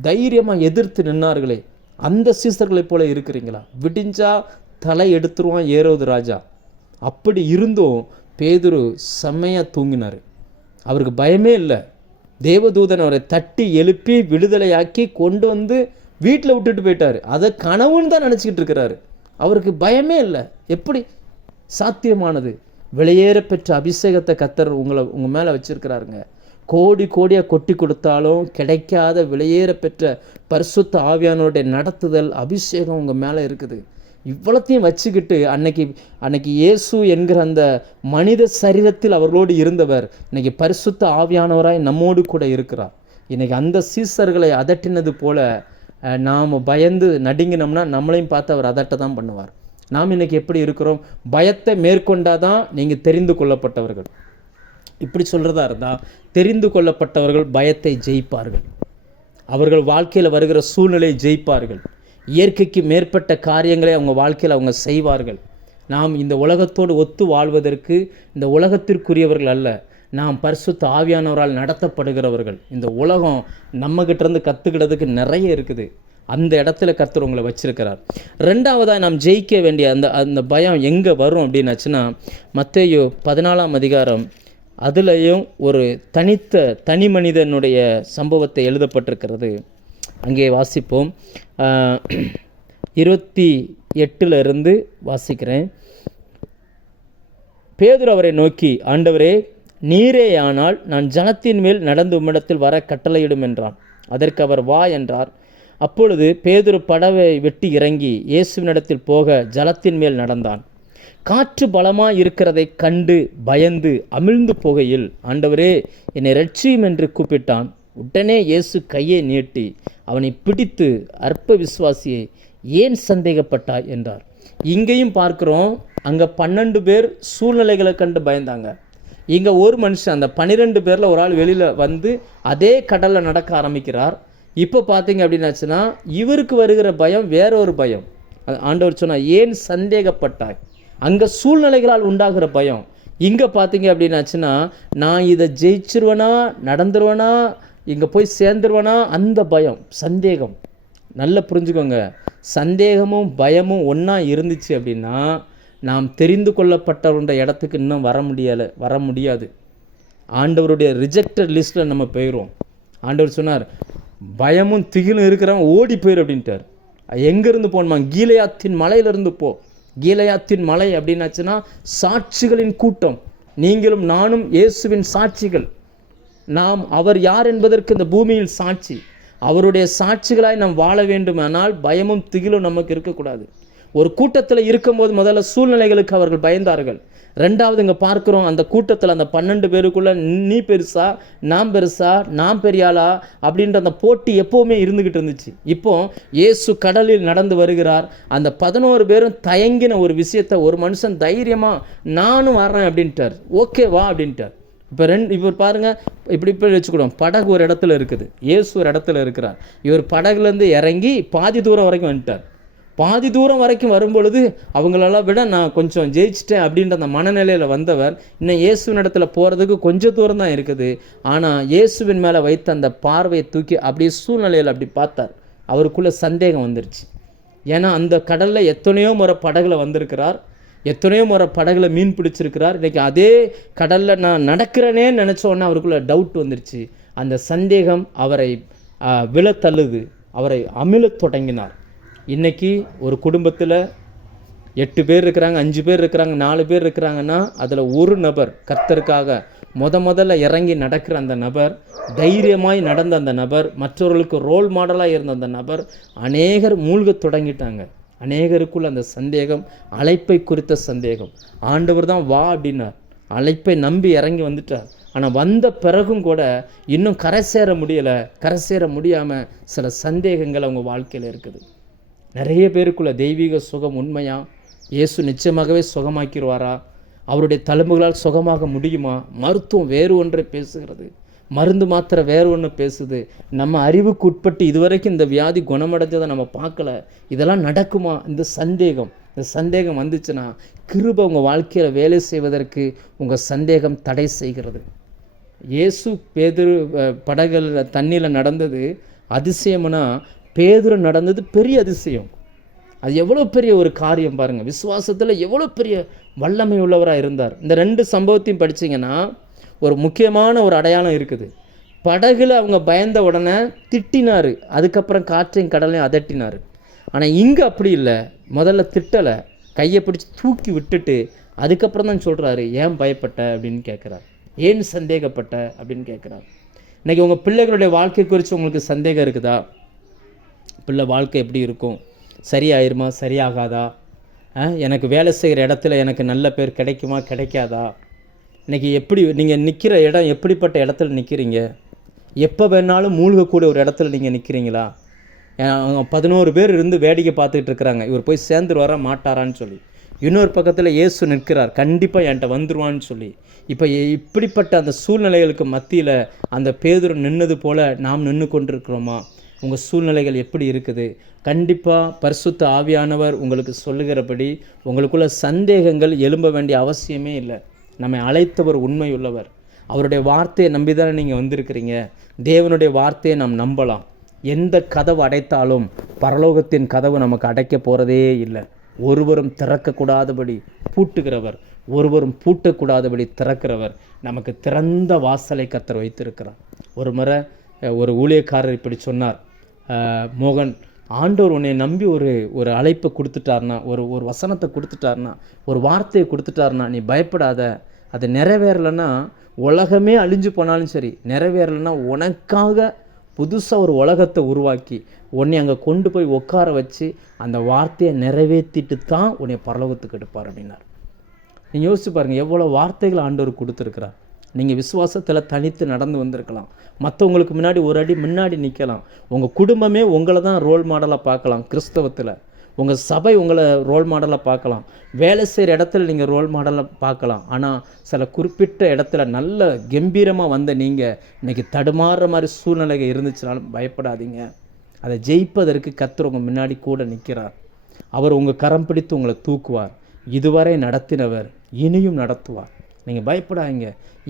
தைரியமாக எதிர்த்து நின்னார்களே அந்த சீசர்களைப் போல இருக்கிறீங்களா? விடிஞ்சா தலை எடுத்துருவான் ஏரோது ராஜா. அப்படி இருந்தும் பேதுரு செம்மையாக தூங்கினார். அவருக்கு பயமே இல்லை. தேவதூதன் அவரை தட்டி எழுப்பி விடுதலையாக்கி கொண்டு வந்து வீட்டில் விட்டுட்டு போயிட்டார். அதை கனவுன்னு தான் நினச்சிக்கிட்டு இருக்கிறாரு. அவருக்கு பயமே இல்லை. எப்படி சாத்தியமானது? வெளியேற பெற்ற அபிஷேகத்தை கர்த்தர் உங்கள் மேலே வச்சிருக்கிறாருங்க. கோடி கோடியாக கொட்டி கொடுத்தாலும் கிடைக்காத வெளியேற பெற்ற பரிசுத்த ஆவியானோருடைய நடத்துதல் அபிஷேகம் உங்கள் மேலே இருக்குது. இவ்வளத்தையும் வச்சுக்கிட்டு அன்னைக்கு இயேசு என்கிற அந்த மனித சரீரத்தில் அவர்களோடு இருந்தவர் இன்னைக்கு பரிசுத்த ஆவியானவராய் நம்மோடு கூட இருக்கிறார். இன்னைக்கு அந்த சீசர்களை அதட்டினது போல நாம் பயந்து நடுங்கினோம்னா நம்மளையும் பார்த்து அவர் அதட்ட தான் பண்ணுவார். நாம் இன்னைக்கு எப்படி இருக்கிறோம்? பயத்தை மேற்கொண்டாதான் நீங்கள் தெரிந்து கொள்ளப்பட்டவர்கள். இப்படி சொல்கிறதா இருந்தால் தெரிந்து கொள்ளப்பட்டவர்கள் பயத்தை ஜெயிப்பார்கள். அவர்கள் வாழ்க்கையில் வருகிற சூழ்நிலையை ஜெயிப்பார்கள். இயற்கைக்கு மேற்பட்ட காரியங்களை அவங்க வாழ்க்கையில் அவங்க செய்வார்கள். நாம் இந்த உலகத்தோடு ஒத்து வாழ்வதற்கு இந்த உலகத்திற்குரியவர்கள் அல்ல, நாம் பரிசுத்த ஆவியானவரால் நடத்தப்படுகிறவர்கள். இந்த உலகம் நம்மகிட்டேருந்து கற்றுக்கிறதுக்கு நிறைய இருக்குது. அந்த இடத்துல கர்த்தர் உங்களை வச்சிருக்கிறார். ரெண்டாவதாக நாம் ஜெயிக்க வேண்டிய அந்த பயம் எங்கே வரும் அப்படின்னாச்சுன்னா, மத்தேயு 14ஆம் அதிகாரம் அதுலேயும் ஒரு தனி மனிதனுடைய சம்பவத்தை எழுதப்பட்டிருக்கிறது. அங்கே வாசிப்போம். 28 வாசிக்கிறேன். பேதுரு அவரை நோக்கி, ஆண்டவரே, நீரேயானால் நான் ஜலத்தின் மேல் நடந்து உம்மிடத்தில் வர கட்டளையிடும் என்றான். அதற்கு அவர் வா என்றார். அப்பொழுது பேதுரு படவை வெட்டி இறங்கி இயேசுவினிடத்தில் போக ஜலத்தின் மேல் நடந்தான். காற்று பலமாய் இருக்கிறதை கண்டு பயந்து அமிழ்ந்து போகையில், ஆண்டவரே, என்னை ரட்சியும் என்று கூப்பிட்டான். உடனே இயேசு கையை நீட்டி அவனை பிடித்து, அற்ப விசுவாசியை, ஏன் சந்தேகப்பட்டாய் என்றார். இங்கேயும் பார்க்குறோம், அங்கே 12 பேர் சூழ்நிலைகளை கண்டு பயந்தாங்க. இங்கே ஒரு மனுஷன், அந்த 12 பேரில் ஒரு ஆள் வெளியில் வந்து அதே கடலில் நடக்க ஆரம்பிக்கிறார். இப்போ பார்த்தீங்க அப்படின்னாச்சுன்னா இவருக்கு வருகிற பயம் வேற ஒரு பயம். ஆண்டவர் சொன்னார், ஏன் சந்தேகப்பட்டாய்? அங்கே சூழ்நிலைகளால் உண்டாகிற பயம். இங்கே பார்த்தீங்க அப்படின்னாச்சுன்னா நான் இதை ஜெயிச்சிருவேனா, நடந்துருவேனா, இங்கே போய் சேர்ந்துருவேனா, அந்த பயம், சந்தேகம். நல்லா புரிஞ்சுக்கோங்க, சந்தேகமும் பயமும் ஒன்றா இருந்துச்சு அப்படின்னா நாம் தெரிந்து கொள்ளப்பட்டவருடைய இடத்துக்கு இன்னும் வர முடியாது. ஆண்டவருடைய ரிஜெக்டட் லிஸ்ட்டில் நம்ம போயிடுவோம். ஆண்டவர் சொன்னார், பயமும் திகிலும் இருக்கிறவன் ஓடி போயிரு அப்படின்ட்டார். எங்கேருந்து போகணுமா? கீலேயாத்தின் மலையிலிருந்து போ. கீலேயாத்தின் மலை அப்படின்னாச்சுன்னா சாட்சிகளின் கூட்டம். நீங்களும் நானும் இயேசுவின் சாட்சிகள். நாம் அவர் யார் என்பதற்கு இந்த பூமியில் சாட்சி. அவருடைய சாட்சிகளாய் நாம் வாழ வேண்டுமானால் பயமும் திகிலும் நமக்கு இருக்கக்கூடாது. ஒரு கூட்டத்தில் இருக்கும்போது முதல்ல சூழ்நிலைகளுக்கு அவர்கள் பயந்தார்கள். ரெண்டாவது இங்கே பார்க்குறோம், அந்த கூட்டத்தில் அந்த 12 பேருக்குள்ளே நீ பெருசா, நான் பெருசா, நான் பெரியாளா அப்படின்ற அந்த போட்டி எப்போவுமே இருந்துக்கிட்டு இருந்துச்சு. இப்போ இயேசு கடலில் நடந்து வருகிறார். அந்த 11 பேரும் தயங்கின ஒரு விஷயத்தை ஒரு மனுஷன் தைரியமாக நானும் வரேன் அப்படின்ட்டார். ஓகே வா அப்படின்ட்டார். இப்போ பாருங்கள், இப்படி வச்சுக்கிடுவோம், படகு ஒரு இடத்துல இருக்குது, இயேசு ஒரு இடத்துல இருக்கிறார். இவர் படகுலேருந்து இறங்கி பாதி தூரம் வரைக்கும் வந்துட்டார். பாதி தூரம் வரைக்கும் வரும்பொழுது அவங்களெல்லாம் விட நான் கொஞ்சம் ஜெயிச்சிட்டேன் அப்படின்ற அந்த மனநிலையில் வந்தவர் இன்னும் இயேசுவின் இடத்துல போகிறதுக்கு கொஞ்சம் தூரம் தான் இருக்குது. ஆனால் இயேசுவின் மேலே வைத்த அந்த பார்வையை தூக்கி அப்படியே சூழ்நிலையில் அப்படி பார்த்தார். அவருக்குள்ளே சந்தேகம் வந்துருச்சு. ஏன்னா அந்த கடலில் எத்தனையோ முறை படகுல வந்திருக்கிறார், எத்தனையோ முறை படகுல மீன் பிடிச்சிருக்கிறார். இன்றைக்கி அதே கடலில் நான் நடக்கிறேனே நினச்சோன்னே அவருக்குள்ளே டவுட் வந்துருச்சு. அந்த சந்தேகம் அவரை விழத்தள்ளுது, அவரை அமிழத் தொடங்கினார். இன்றைக்கி ஒரு குடும்பத்தில் 8 பேர் இருக்கிறாங்க, 5 பேர் இருக்கிறாங்க, 4 பேர் இருக்கிறாங்கன்னா அதில் ஒரு நபர் கர்த்தருக்காக முதல்ல இறங்கி நடக்கிற அந்த நபர், தைரியமாய் நடந்த அந்த நபர், மற்றவர்களுக்கு ரோல் மாடலாக இருந்த அந்த நபர், அநேகர் மூழ்க தொடங்கிட்டாங்க. அநேகருக்குள்ள அந்த சந்தேகம், அழைப்பை குறித்த சந்தேகம். ஆண்டவர் தான் வா அப்படின்னார், அழைப்பை நம்பி இறங்கி வந்துட்டார். ஆனால் வந்த பிறகும் கூட இன்னும் கரை சேர முடியலை. கரை சேர முடியாமல் சில சந்தேகங்கள் அவங்க வாழ்க்கையில் இருக்குது. நிறைய பேருக்குள்ள தெய்வீக சுகம் உண்மையா? இயேசு நிச்சயமாகவே சுகமாக்கிடுவாரா? அவருடைய தழும்புகளால் சுகமாக முடியுமா? மருத்துவம் வேறு ஒன்றை பேசுகிறது, மருந்து மாத்திரை வேறு ஒன்று பேசுது. நம்ம அறிவுக்கு உட்பட்டு இதுவரைக்கும் இந்த வியாதி குணமடைஞ்சதை நம்ம பார்க்கல. இதெல்லாம் நடக்குமா? இந்த சந்தேகம் வந்துச்சுன்னா கிருபை உங்கள் வாழ்க்கையில் வேலை செய்வதற்கு உங்கள் சந்தேகம் தடை செய்கிறது. இயேசு பேதுரு படகுல தண்ணியில் நடந்தது அதிசயம்னா, பேதுரு நடந்தது பெரிய அதிசயம். அது எவ்வளோ பெரிய ஒரு காரியம் பாருங்கள். விசுவாசத்தில் எவ்வளோ பெரிய வல்லமை உள்ளவராக இருந்தார். இந்த 2 சம்பவத்தையும் படித்தீங்கன்னா ஒரு முக்கியமான ஒரு அடையாளம் இருக்குது. படகுல அவங்க பயந்த உடனே திட்டினார், அதுக்கப்புறம் காற்றையும் கடலையும் அதட்டினார். ஆனால் இங்கே அப்படி இல்லை. முதல்ல திட்டலை, கையை பிடிச்சி தூக்கி விட்டுட்டு அதுக்கப்புறம் தான் சொல்கிறாரு, ஏன் பயப்பட்ட அப்படின்னு கேட்குறார், ஏன் சந்தேகப்பட்ட அப்படின்னு கேட்குறார். இன்றைக்கி உங்கள் பிள்ளைகளுடைய வாழ்க்கை குறித்து உங்களுக்கு சந்தேகம் இருக்குதா? பிள்ளை வாழ்க்கை எப்படி இருக்கும், சரியாயிருமா சரியாகாதா, எனக்கு வேலை செய்கிற இடத்துல எனக்கு நல்ல பேர் கிடைக்குமா கிடைக்காதா, இன்றைக்கி எப்படி நீங்கள் நிற்கிற இடம் எப்படிப்பட்ட இடத்துல நிற்கிறீங்க, எப்போ வேணாலும் மூழ்கக்கூடிய ஒரு இடத்துல நீங்கள் நிற்கிறீங்களா? 11 பேர் இருந்து வேடிக்கை பார்த்துக்கிட்டு இருக்கிறாங்க, இவர் போய் சேர்ந்துட்டு வர மாட்டாரான்னு சொல்லி. இன்னொரு பக்கத்தில் இயேசு நிற்கிறார், கண்டிப்பாக என்கிட்ட வந்துடுவான்னு சொல்லி. இப்போ இப்படிப்பட்ட அந்த சூழ்நிலைகளுக்கு மத்தியில் அந்த பேதுரு நின்னது போல் நாம் நின்று கொண்டிருக்கிறோமா? உங்கள் சூழ்நிலைகள் எப்படி இருக்குது? கண்டிப்பாக பரிசுத்த ஆவியானவர் உங்களுக்கு சொல்லுகிறபடி உங்களுக்குள்ள சந்தேகங்கள் எழும்ப வேண்டிய அவசியமே இல்லை. நம்மை அழைத்தவர் உண்மை உள்ளவர். அவருடைய வார்த்தையை நம்பி தானே நீங்கள் வந்திருக்கிறீங்க. தேவனுடைய வார்த்தையை நாம் நம்பலாம். எந்த கதவு அடைத்தாலும் பரலோகத்தின் கதவு நமக்கு அடைக்க போகிறதே இல்லை. ஒருவரும் திறக்கக்கூடாதபடி பூட்டுகிறவர், ஒருவரும் பூட்டக்கூடாதபடி திறக்கிறவர். நமக்கு திறந்த வாசலை கர்த்தர் வைத்திருக்கிறார். ஒரு முறை ஒரு ஊழியக்காரர் இப்படி சொன்னார், மோகன், ஆண்டவர் உன்னை நம்பி ஒரு அழைப்பை கொடுத்துட்டார்னா, ஒரு வசனத்தை கொடுத்துட்டார்னா, ஒரு வார்த்தையை கொடுத்துட்டார்னா நீ பயப்படாத. அது நிறைவேறலைன்னா உலகமே அழிஞ்சு போனாலும் சரி, நிறைவேறலைன்னா உனக்காக புதுசாக ஒரு உலகத்தை உருவாக்கி உன்னை அங்கே கொண்டு போய் உட்கார வச்சு அந்த வார்த்தையை நிறைவேற்றிட்டு தான் உன்னை பரலோகத்துக்கு எடுப்பார் அப்படின்னார். நீங்கள் யோசிச்சு பாருங்கள், எவ்வளோ வார்த்தைகள் ஆண்டவர் கொடுத்துருக்கிறார். நீங்கள் விசுவாசத்தில் தனித்து நடந்து வந்திருக்கலாம், மற்றவங்களுக்கு முன்னாடி ஒரு அடி முன்னாடி நிற்கலாம், உங்கள் குடும்பமே உங்களை தான் ரோல் மாடலாக பார்க்கலாம், கிறிஸ்தவத்தில் உங்கள் சபை உங்களை ரோல் மாடலாக பார்க்கலாம், வேலை செய்கிற இடத்துல நீங்கள் ரோல் மாடலாக பார்க்கலாம். ஆனால் சில குறிப்பிட்ட இடத்துல நல்ல கம்பீரமாக வந்த நீங்கள் இன்றைக்கி தடுமாறுற மாதிரி சூழ்நிலைகள் இருந்துச்சுனாலும் பயப்படாதீங்க. அதை ஜெயிப்பதற்கு கர்த்தர் உங்கள் முன்னாடி கூட நிற்கிறார். அவர் உங்கள் கரம் பிடித்து உங்களை தூக்குவார். இதுவரை நடத்தினவர் இனியும் நடத்துவார். நீங்கள் பயப்படாதீங்க.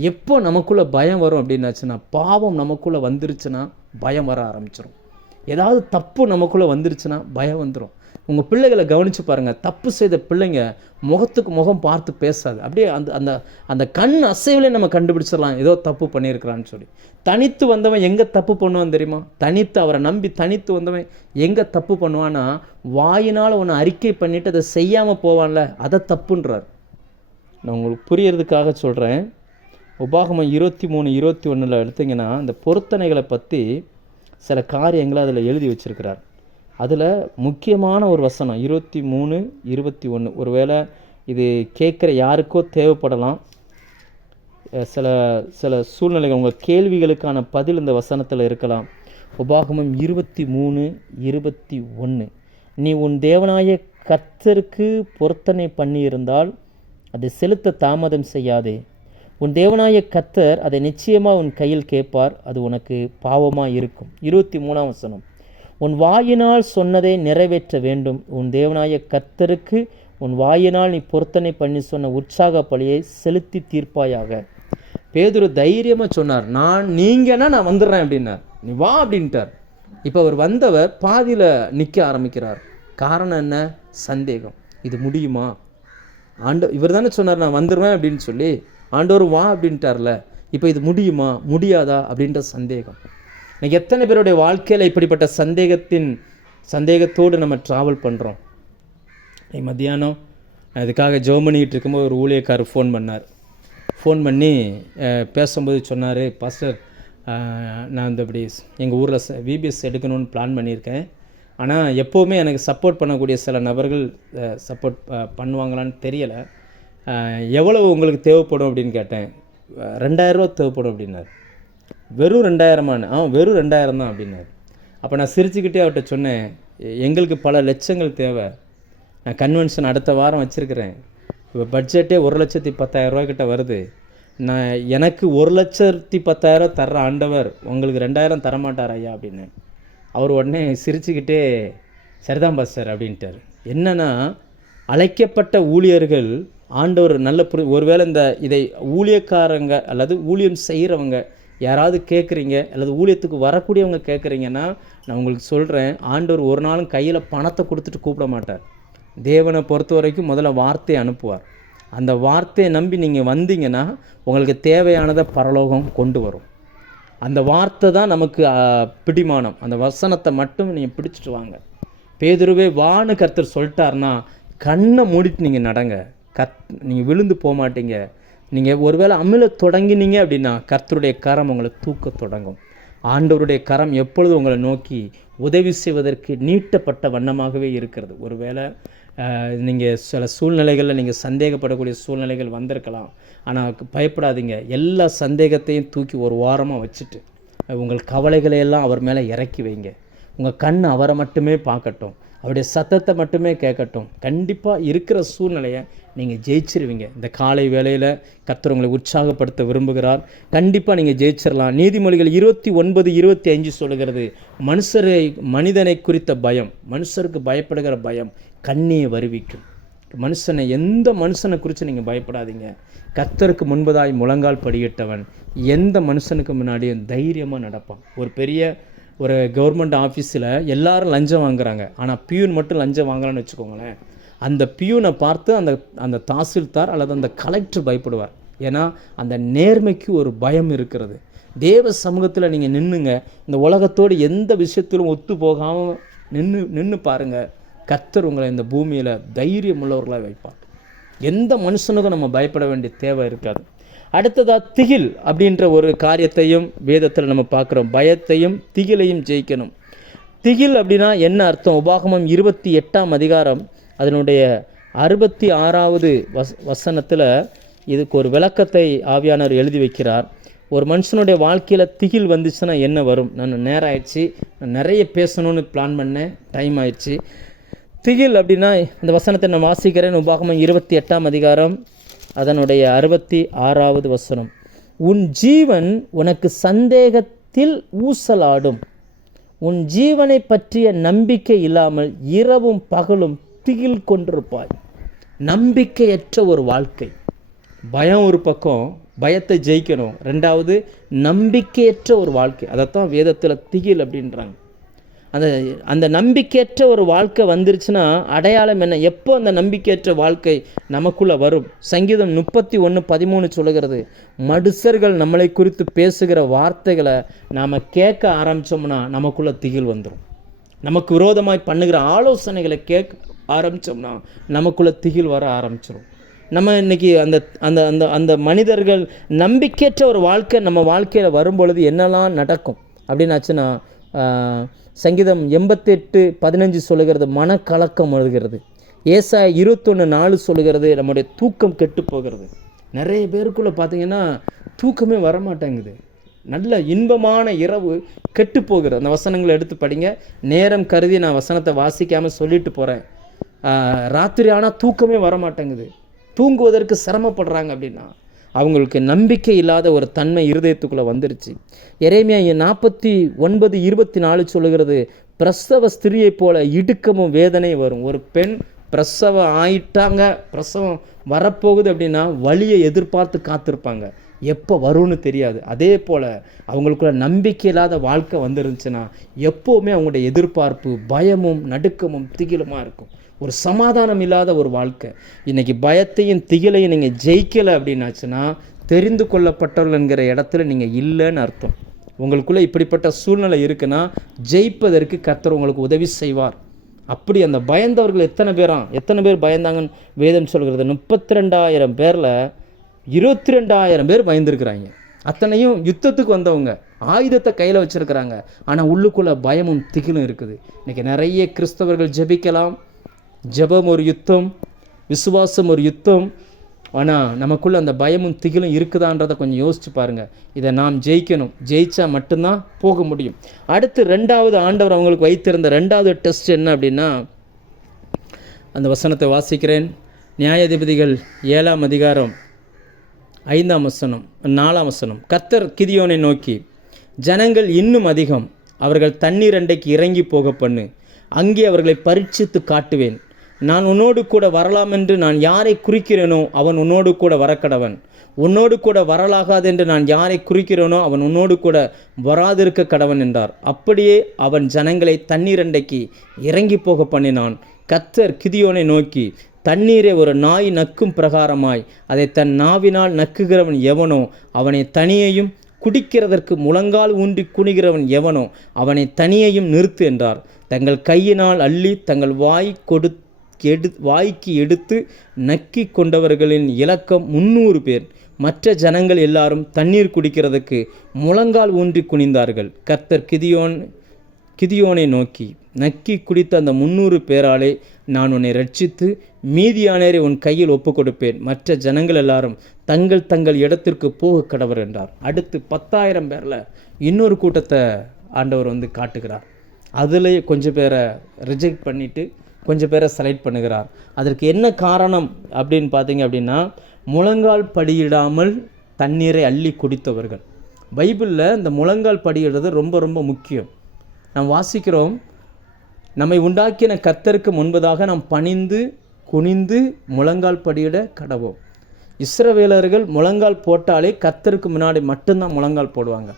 எப்போ நமக்குள்ளே பயம் வரும் அப்படின்னாச்சுன்னா, பாவம் நமக்குள்ளே வந்துருச்சுன்னா பயம் வர ஆரம்பிச்சிடும். ஏதாவது தப்பு நமக்குள்ளே வந்துருச்சுன்னா பயம் வந்துடும். உங்கள் பிள்ளைகளை கவனித்து பாருங்கள், தப்பு செய்த பிள்ளைங்க முகத்துக்கு முகம் பார்த்து பேசாது. அப்படியே அந்த அந்த அந்த கண் அசைவிலே நம்ம கண்டுபிடிச்சிடலாம் ஏதோ தப்பு பண்ணியிருக்கிறான்னு சொல்லி. தனித்து வந்தவன் எங்கே தப்பு பண்ணுவான் தெரியுமா? அவரை நம்பி தனித்து வந்தவன் எங்கே தப்பு பண்ணுவான்னா, வாயினால் ஒன்று அறிக்கை பண்ணிவிட்டு அதை செய்யாமல் போவான்ல, அதை தப்புன்றார். நான் உங்களுக்கு புரியறதுக்காக சொல்கிறேன். உபாகமம் 23:21 எடுத்திங்கன்னா இந்த பொருத்தனைகளை பற்றி சில காரியங்களை அதில் எழுதி வச்சிருக்கிறார். அதில் முக்கியமான ஒரு வசனம் 23:21. ஒருவேளை இது கேட்குற யாருக்கோ தேவைப்படலாம். சில சில சூழ்நிலைகள் உங்கள் கேள்விகளுக்கான பதில் இந்த வசனத்தில் இருக்கலாம். உபாகமம் 23:21. நீ உன் தேவனாய கர்த்தருக்கு பொருத்தனை பண்ணியிருந்தால் அதை செலுத்த தாமதம் செய்யாதே. உன் தேவனாய கர்த்தர் அதை நிச்சயமாக உன் கையில் கேட்பார். அது உனக்கு பாவமாக இருக்கும். 23ஆம் வசனம். உன் வாயினால் சொன்னதை நிறைவேற்ற வேண்டும். உன் தேவனாய கர்த்தருக்கு உன் வாயினால் நீ பொருத்தனை பண்ணி சொன்ன உற்சாக பலியை செலுத்தி தீர்ப்பாயாக. பேதுரு தைரியமாக சொன்னார், நீங்கன்னா நான் வந்துடுறேன் அப்படின்னார். நீ வா அப்படின்ட்டார். இப்போ அவர் வந்தவர் பாதியில் நிற்க ஆரம்பிக்கிறார். காரணம் என்ன? சந்தேகம். இது முடியுமா? இவர் தானே சொன்னார் நான் வந்துடுவேன் அப்படின்னு சொல்லி. ஆண்டவர் வா அப்படின்ட்டார்ல, இப்போ இது முடியுமா முடியாதா அப்படின்ற சந்தேகம். இன்னைக்கு எத்தனை பேருடைய வாழ்க்கையில் இப்படிப்பட்ட சந்தேகத்தோடு நம்ம ட்ராவல் பண்ணுறோம். மத்தியானம் இதுக்காக ஜெபம் பண்ணிக்கிட்டு இருக்கும்போது ஒரு ஊழியக்காரர் ஃபோன் பண்ணி பேசும்போது சொன்னார், பாஸ்டர் நான் இப்படி எங்கள் ஊரில் விபிஎஸ் எடுக்கணும்னு பிளான் பண்ணியிருக்கேன். ஆனால் எப்போவுமே எனக்கு சப்போர்ட் பண்ணக்கூடிய சில நபர்கள் சப்போர்ட் பண்ணுவாங்களான்னு தெரியலை. எவ்வளவு உங்களுக்கு தேவைப்படும் அப்படின்னு கேட்டேன். 2000 ரூபா தேவைப்படும் அப்படின்னார். வெறும் 2000 வெறும் 2000 தான் அப்படின்னார். அப்போ நான் சிரிச்சுக்கிட்டே அவர்கிட்ட சொன்னேன், எங்களுக்கு பல லட்சங்கள் தேவை. நான் கன்வென்ஷன் அடுத்த வாரம் வச்சுருக்கிறேன். இப்போ பட்ஜெட்டே 1,10,000 ரூபாய்க்கிட்ட வருது. எனக்கு 1,10,000 தர்ற ஆண்டவர் உங்களுக்கு 2000 தரமாட்டார் ஐயா அப்படின்னு. அவர் உடனே சிரிச்சுக்கிட்டே சரிதான் பாஸ்டர் அப்படின்ட்டார். என்னன்னா, அழைக்கப்பட்ட ஊழியர்கள் ஆண்டவர் நல்ல ஒருவேளை இதை ஊழியக்காரங்க அல்லது ஊழியம் செய்கிறவங்க யாராவது கேட்குறீங்க அல்லது ஊழியத்துக்கு வரக்கூடியவங்க கேட்குறீங்கன்னா, நான் உங்களுக்கு சொல்கிறேன், ஆண்டவர் ஒரு நாளும் கையில் பணத்தை கொடுத்துட்டு கூப்பிட மாட்டார். தேவனை பொறுத்த வரைக்கும் முதல்ல வார்த்தையை அனுப்புவார். அந்த வார்த்தையை நம்பி நீங்கள் வந்தீங்கன்னா உங்களுக்கு தேவையானதை பரலோகம் கொண்டு வரும். அந்த வார்த்தை தான் நமக்கு பிடிமானம். அந்த வசனத்தை மட்டும் நீங்கள் பிடிச்சிட்டு வாங்க. பேதுருவே வான்னு கர்த்தர் சொல்லிட்டார்னா கண்ணை மூடிட்டு நீங்கள் நடங்க. நீங்கள் விழுந்து போக மாட்டீங்க. நீங்கள் ஒருவேளை அமில தொடங்கினீங்க அப்படின்னா கர்த்தருடைய கரம் உங்களை தூக்க தொடங்கும். ஆண்டவருடைய கரம் எப்பொழுது உங்களை நோக்கி உதவி செய்வதற்கு நீட்டப்பட்ட வண்ணமாகவே இருக்கிறது. ஒருவேளை நீங்கள் சில சூழ்நிலைகளில் நீங்கள் சந்தேகப்படக்கூடிய சூழ்நிலைகள் வந்திருக்கலாம். ஆனால் பயப்படாதீங்க. எல்லா சந்தேகத்தையும் தூக்கி ஒரு வாரமாக வச்சுட்டு உங்கள் கவலைகளையெல்லாம் அவர் மேலே இறக்கி வைங்க. உங்கள் கண் அவரை மட்டுமே பார்க்கட்டும், அவருடைய சத்தத்தை மட்டுமே கேட்கட்டும். கண்டிப்பாக இருக்கிற சூழ்நிலையை நீங்கள் ஜெயிச்சிருவீங்க. இந்த காலை வேளையில் கர்த்தர் உங்களை உற்சாகப்படுத்த விரும்புகிறார். கண்டிப்பாக நீங்கள் ஜெயிச்சிடலாம். நீதிமொழிகள் 29:25 சொல்லுகிறது, மனிதனை குறித்த பயம், மனுஷருக்கு பயப்படுகிற பயம் கண்ணியை வருவிக்கும். எந்த மனுஷனை குறித்து நீங்கள் பயப்படாதீங்க. கர்த்தருக்கு முன்பதாய் முழங்கால் படியிட்டவன் எந்த மனுஷனுக்கு முன்னாடியும் தைரியமாக நடப்பான். ஒரு கவர்மெண்ட் ஆஃபீஸில் எல்லாரும் லஞ்சம் வாங்குறாங்க, ஆனால் பியூன் மட்டும் லஞ்சம் வாங்கலான்னு வச்சுக்கோங்களேன். அந்த பியூனை பார்த்து அந்த தாசில்தார் அல்லது அந்த கலெக்டர் பயப்படுவார். ஏன்னா அந்த நேர்மைக்கு ஒரு பயம் இருக்கிறது. தேவ சமூகத்தில் நீங்கள் நின்றுங்க. இந்த உலகத்தோடு எந்த விஷயத்திலும் ஒத்து போகாமல் நின்று பாருங்கள். கர்த்தர் உங்களை இந்த பூமியில் தைரியம் உள்ளவர்களாக வைப்பார். எந்த மனுஷனுக்கும் நம்ம பயப்பட வேண்டிய தேவை இருக்காது. அடுத்ததாக திகில் அப்படின்ற ஒரு காரியத்தையும் வேதத்தில் நம்ம பார்க்குறோம். பயத்தையும் திகிலையும் ஜெயிக்கணும். திகில் அப்படின்னா என்ன அர்த்தம்? உபாகமம் 28ஆம் அதிகாரம் அதனுடைய 66வது வசனத்தில் இதுக்கு ஒரு விளக்கத்தை ஆவியானவர் எழுதி வைக்கிறார். ஒரு மனுஷனுடைய வாழ்க்கையில் திகில் வந்துச்சுன்னா என்ன வரும்? நான் நேரம் ஆயிடுச்சு, நான் நிறைய பேசணும்னு பிளான் பண்ணேன், டைம் ஆயிடுச்சு. திகில் அப்படின்னா இந்த வசனத்தை நான் வாசிக்கிறேன். உபாகமம் 28ஆம் அதிகாரம் அதனுடைய 66வது வசனம். உன் ஜீவன் உனக்கு சந்தேகத்தில் ஊசலாடும், உன் ஜீவனை பற்றிய நம்பிக்கை இல்லாமல் இரவும் பகலும் திகில் கொண்டிருப்பாய். நம்பிக்கையற்ற ஒரு வாழ்க்கை. பயம் ஒரு பக்கம், பயத்தை ஜெயிக்கணும். ரெண்டாவது நம்பிக்கையற்ற ஒரு வாழ்க்கை. அதைத்தான் வேதத்தில் திகில் அப்படின்றாங்க. அந்த நம்பிக்கையற்ற ஒரு வாழ்க்கை வந்துருச்சுன்னா அடையாளம் என்ன? எப்போ அந்த நம்பிக்கையற்ற வாழ்க்கை நமக்குள்ளே வரும்? சங்கீதம் 31:13 சொல்லுகிறது, மனுஷர்கள் நம்மளை குறித்து பேசுகிற வார்த்தைகளை நாம் கேட்க ஆரம்பித்தோம்னா நமக்குள்ளே திகில் வந்துடும். நமக்கு விரோதமாய் பண்ணுகிற ஆலோசனைகளை கேட்க ஆரம்பித்தோம்னா நமக்குள்ளே திகில் வர ஆரம்பிச்சிடும். நம்ம இன்றைக்கி அந்த அந்த அந்த அந்த மனிதர்கள் நம்பிக்கையற்ற ஒரு வாழ்க்கை நம்ம வாழ்க்கையில் வரும்பொழுது என்னெல்லாம் நடக்கும் அப்படின்னாச்சுன்னா, சங்கீதம் 88:15 சொல்லுகிறது மனக்கலக்கம் வருகிறது. ஏசாயா 21:4 சொல்லுகிறது நம்முடைய தூக்கம் கெட்டு போகிறது. நிறைய பேருக்குள்ளே பார்த்திங்கன்னா தூக்கமே வரமாட்டேங்குது. நல்ல இன்பமான இரவு கெட்டு போகிறது. அந்த வசனங்களை எடுத்து படிங்க. நேரம் கருதி நான் வசனத்தை வாசிக்காமல் சொல்லிட்டு போகிறேன். ராத்திரி ஆனால் தூக்கமே வரமாட்டேங்குது, தூங்குவதற்கு சிரமப்படுறாங்க. அப்படின்னா அவங்களுக்கு நம்பிக்கை இல்லாத ஒரு தன்மை இருதயத்துக்குள்ளே வந்துருச்சு. எரேமியா 49:24 சொல்லுகிறது, பிரசவ ஸ்திரியைப் போல இடுக்கமும் வேதனை வரும். ஒரு பெண் பிரசவம் ஆயிட்டாங்க, பிரசவம் வரப்போகுது அப்படின்னா வலியை எதிர்பார்த்து காத்திருப்பாங்க, எப்போ வரும்னு தெரியாது. அதே போல் அவங்களுக்குள்ள நம்பிக்கை இல்லாத வாழ்க்கை வந்துருந்துச்சுன்னா எப்போவுமே அவங்களுடைய எதிர்பார்ப்பு பயமும் நடுக்கமும் திகிலுமாக இருக்கும். ஒரு சமாதானம் இல்லாத ஒரு வாழ்க்கை. இன்றைக்கி பயத்தையும் திகிலையும் நீங்கள் ஜெயிக்கலை அப்படின்னாச்சுன்னா தெரிந்து கொள்ளப்பட்டவர்கள் என்கிற இடத்துல நீங்கள் இல்லைன்னு அர்த்தம். உங்களுக்குள்ளே இப்படிப்பட்ட சூழ்நிலை இருக்குன்னா ஜெயிப்பதற்கு கர்த்தர் உங்களுக்கு உதவி செய்வார். அப்படி அந்த பயந்தவர்கள் எத்தனை பேர் பயந்தாங்கன்னு வேதம் சொல்கிறது. 32,000 பேரில் 22,000 பேர் பயந்துருக்கிறாங்க. அத்தனையும் யுத்தத்துக்கு வந்தவங்க, ஆயுதத்தை கையில் வச்சுருக்கிறாங்க. ஆனால் உள்ளுக்குள்ளே பயமும் திகிலும் இருக்குது. இன்றைக்கி நிறைய கிறிஸ்தவர்கள் ஜெபிக்கலாம், ஜெபம் ஒரு யுத்தம், விசுவாசம் ஒரு யுத்தம். ஆனால் நமக்குள்ளே அந்த பயமும் திகிலும் இருக்குதான்றதை கொஞ்சம் யோசிச்சு பாருங்கள். இதை நாம் ஜெயிக்கணும். ஜெயிச்சா மட்டும்தான் போக முடியும். அடுத்து 2வது ஆண்டவர் அவங்களுக்கு வைத்திருந்த 2வது டெஸ்ட் என்ன அப்படின்னா, அந்த வசனத்தை வாசிக்கிறேன். நியாயாதிபதிகள் 7ஆம் அதிகாரம் 5ஆம் வசனம் 4ஆம் வசனம். கர்த்தர் கிதியோனை நோக்கி, ஜனங்கள் இன்னும் அதிகம், அவர்கள் தண்ணீர் அண்டைக்கு இறங்கி போக பண்ணு, அங்கே அவர்களை பரீட்சித்து காட்டுவேன். நான் உன்னோடு கூட வரலாம் என்று நான் யாரை குறிக்கிறேனோ அவன் உன்னோடு கூட வரக்கடவன். உன்னோடு கூட வரலாகாது என்று நான் யாரை குறிக்கிறேனோ அவன் உன்னோடு கூட வராதிருக்க கடவன் என்றார். அப்படியே அவன் ஜனங்களை தண்ணீரண்டைக்கு இறங்கி போக பண்ணினான். கர்த்தர் கிதியோனை நோக்கி, தண்ணீரை ஒரு நாய் நக்கும் பிரகாரமாய் அதை தன் நாவினால் நக்குகிறவன் எவனோ அவனை தனியையும், குடிக்கிறதற்கு முழங்கால் ஊன்றி குனிகிறவன் எவனோ அவனை தனியையும் நிறுத்து என்றார். தங்கள் கையினால் அள்ளி தங்கள் வாய்க்கு எடுத்து நக்கி கொண்டவர்களின் இலக்கம் 300 பேர். மற்ற ஜனங்கள் எல்லாரும் தண்ணீர் குடிக்கிறதுக்கு முழங்கால் ஊன்றி குனிந்தார்கள். கர்த்தர் கிதியோனை நோக்கி, நக்கி குடித்த அந்த 300 பேராலே நான் உன்னை ரட்சித்து மீதியானேரை உன் கையில் ஒப்புக் கொடுப்பேன். மற்ற ஜனங்கள் எல்லாரும் தங்கள் தங்கள் இடத்திற்கு போக கடவர் என்றார். அடுத்து 10,000 பேரில் இன்னொரு கூட்டத்தை ஆண்டவர் காட்டுகிறார். அதில் கொஞ்சம் பேரை ரிஜெக்ட் பண்ணிவிட்டு கொஞ்சம் பேரை செலக்ட் பண்ணுகிறார். அதற்கு என்ன காரணம் அப்படின்னு பார்த்தீங்க அப்படின்னா, முழங்கால் படியிடாமல் தண்ணீரை அள்ளி குடித்தவர்கள். பைபிளில் இந்த முழங்கால் படியிடுறது ரொம்ப ரொம்ப முக்கியம். நாம் வாசிக்கிறோம், நம்மை உண்டாக்கின கர்த்தருக்கு முன்பதாக நாம் பணிந்து குனிந்து முழங்கால் படியிட கடவோம். இஸ்ரவேலர்கள் முழங்கால் போட்டாலே கர்த்தருக்கு முன்னாடி மட்டும்தான் முழங்கால் போடுவாங்க.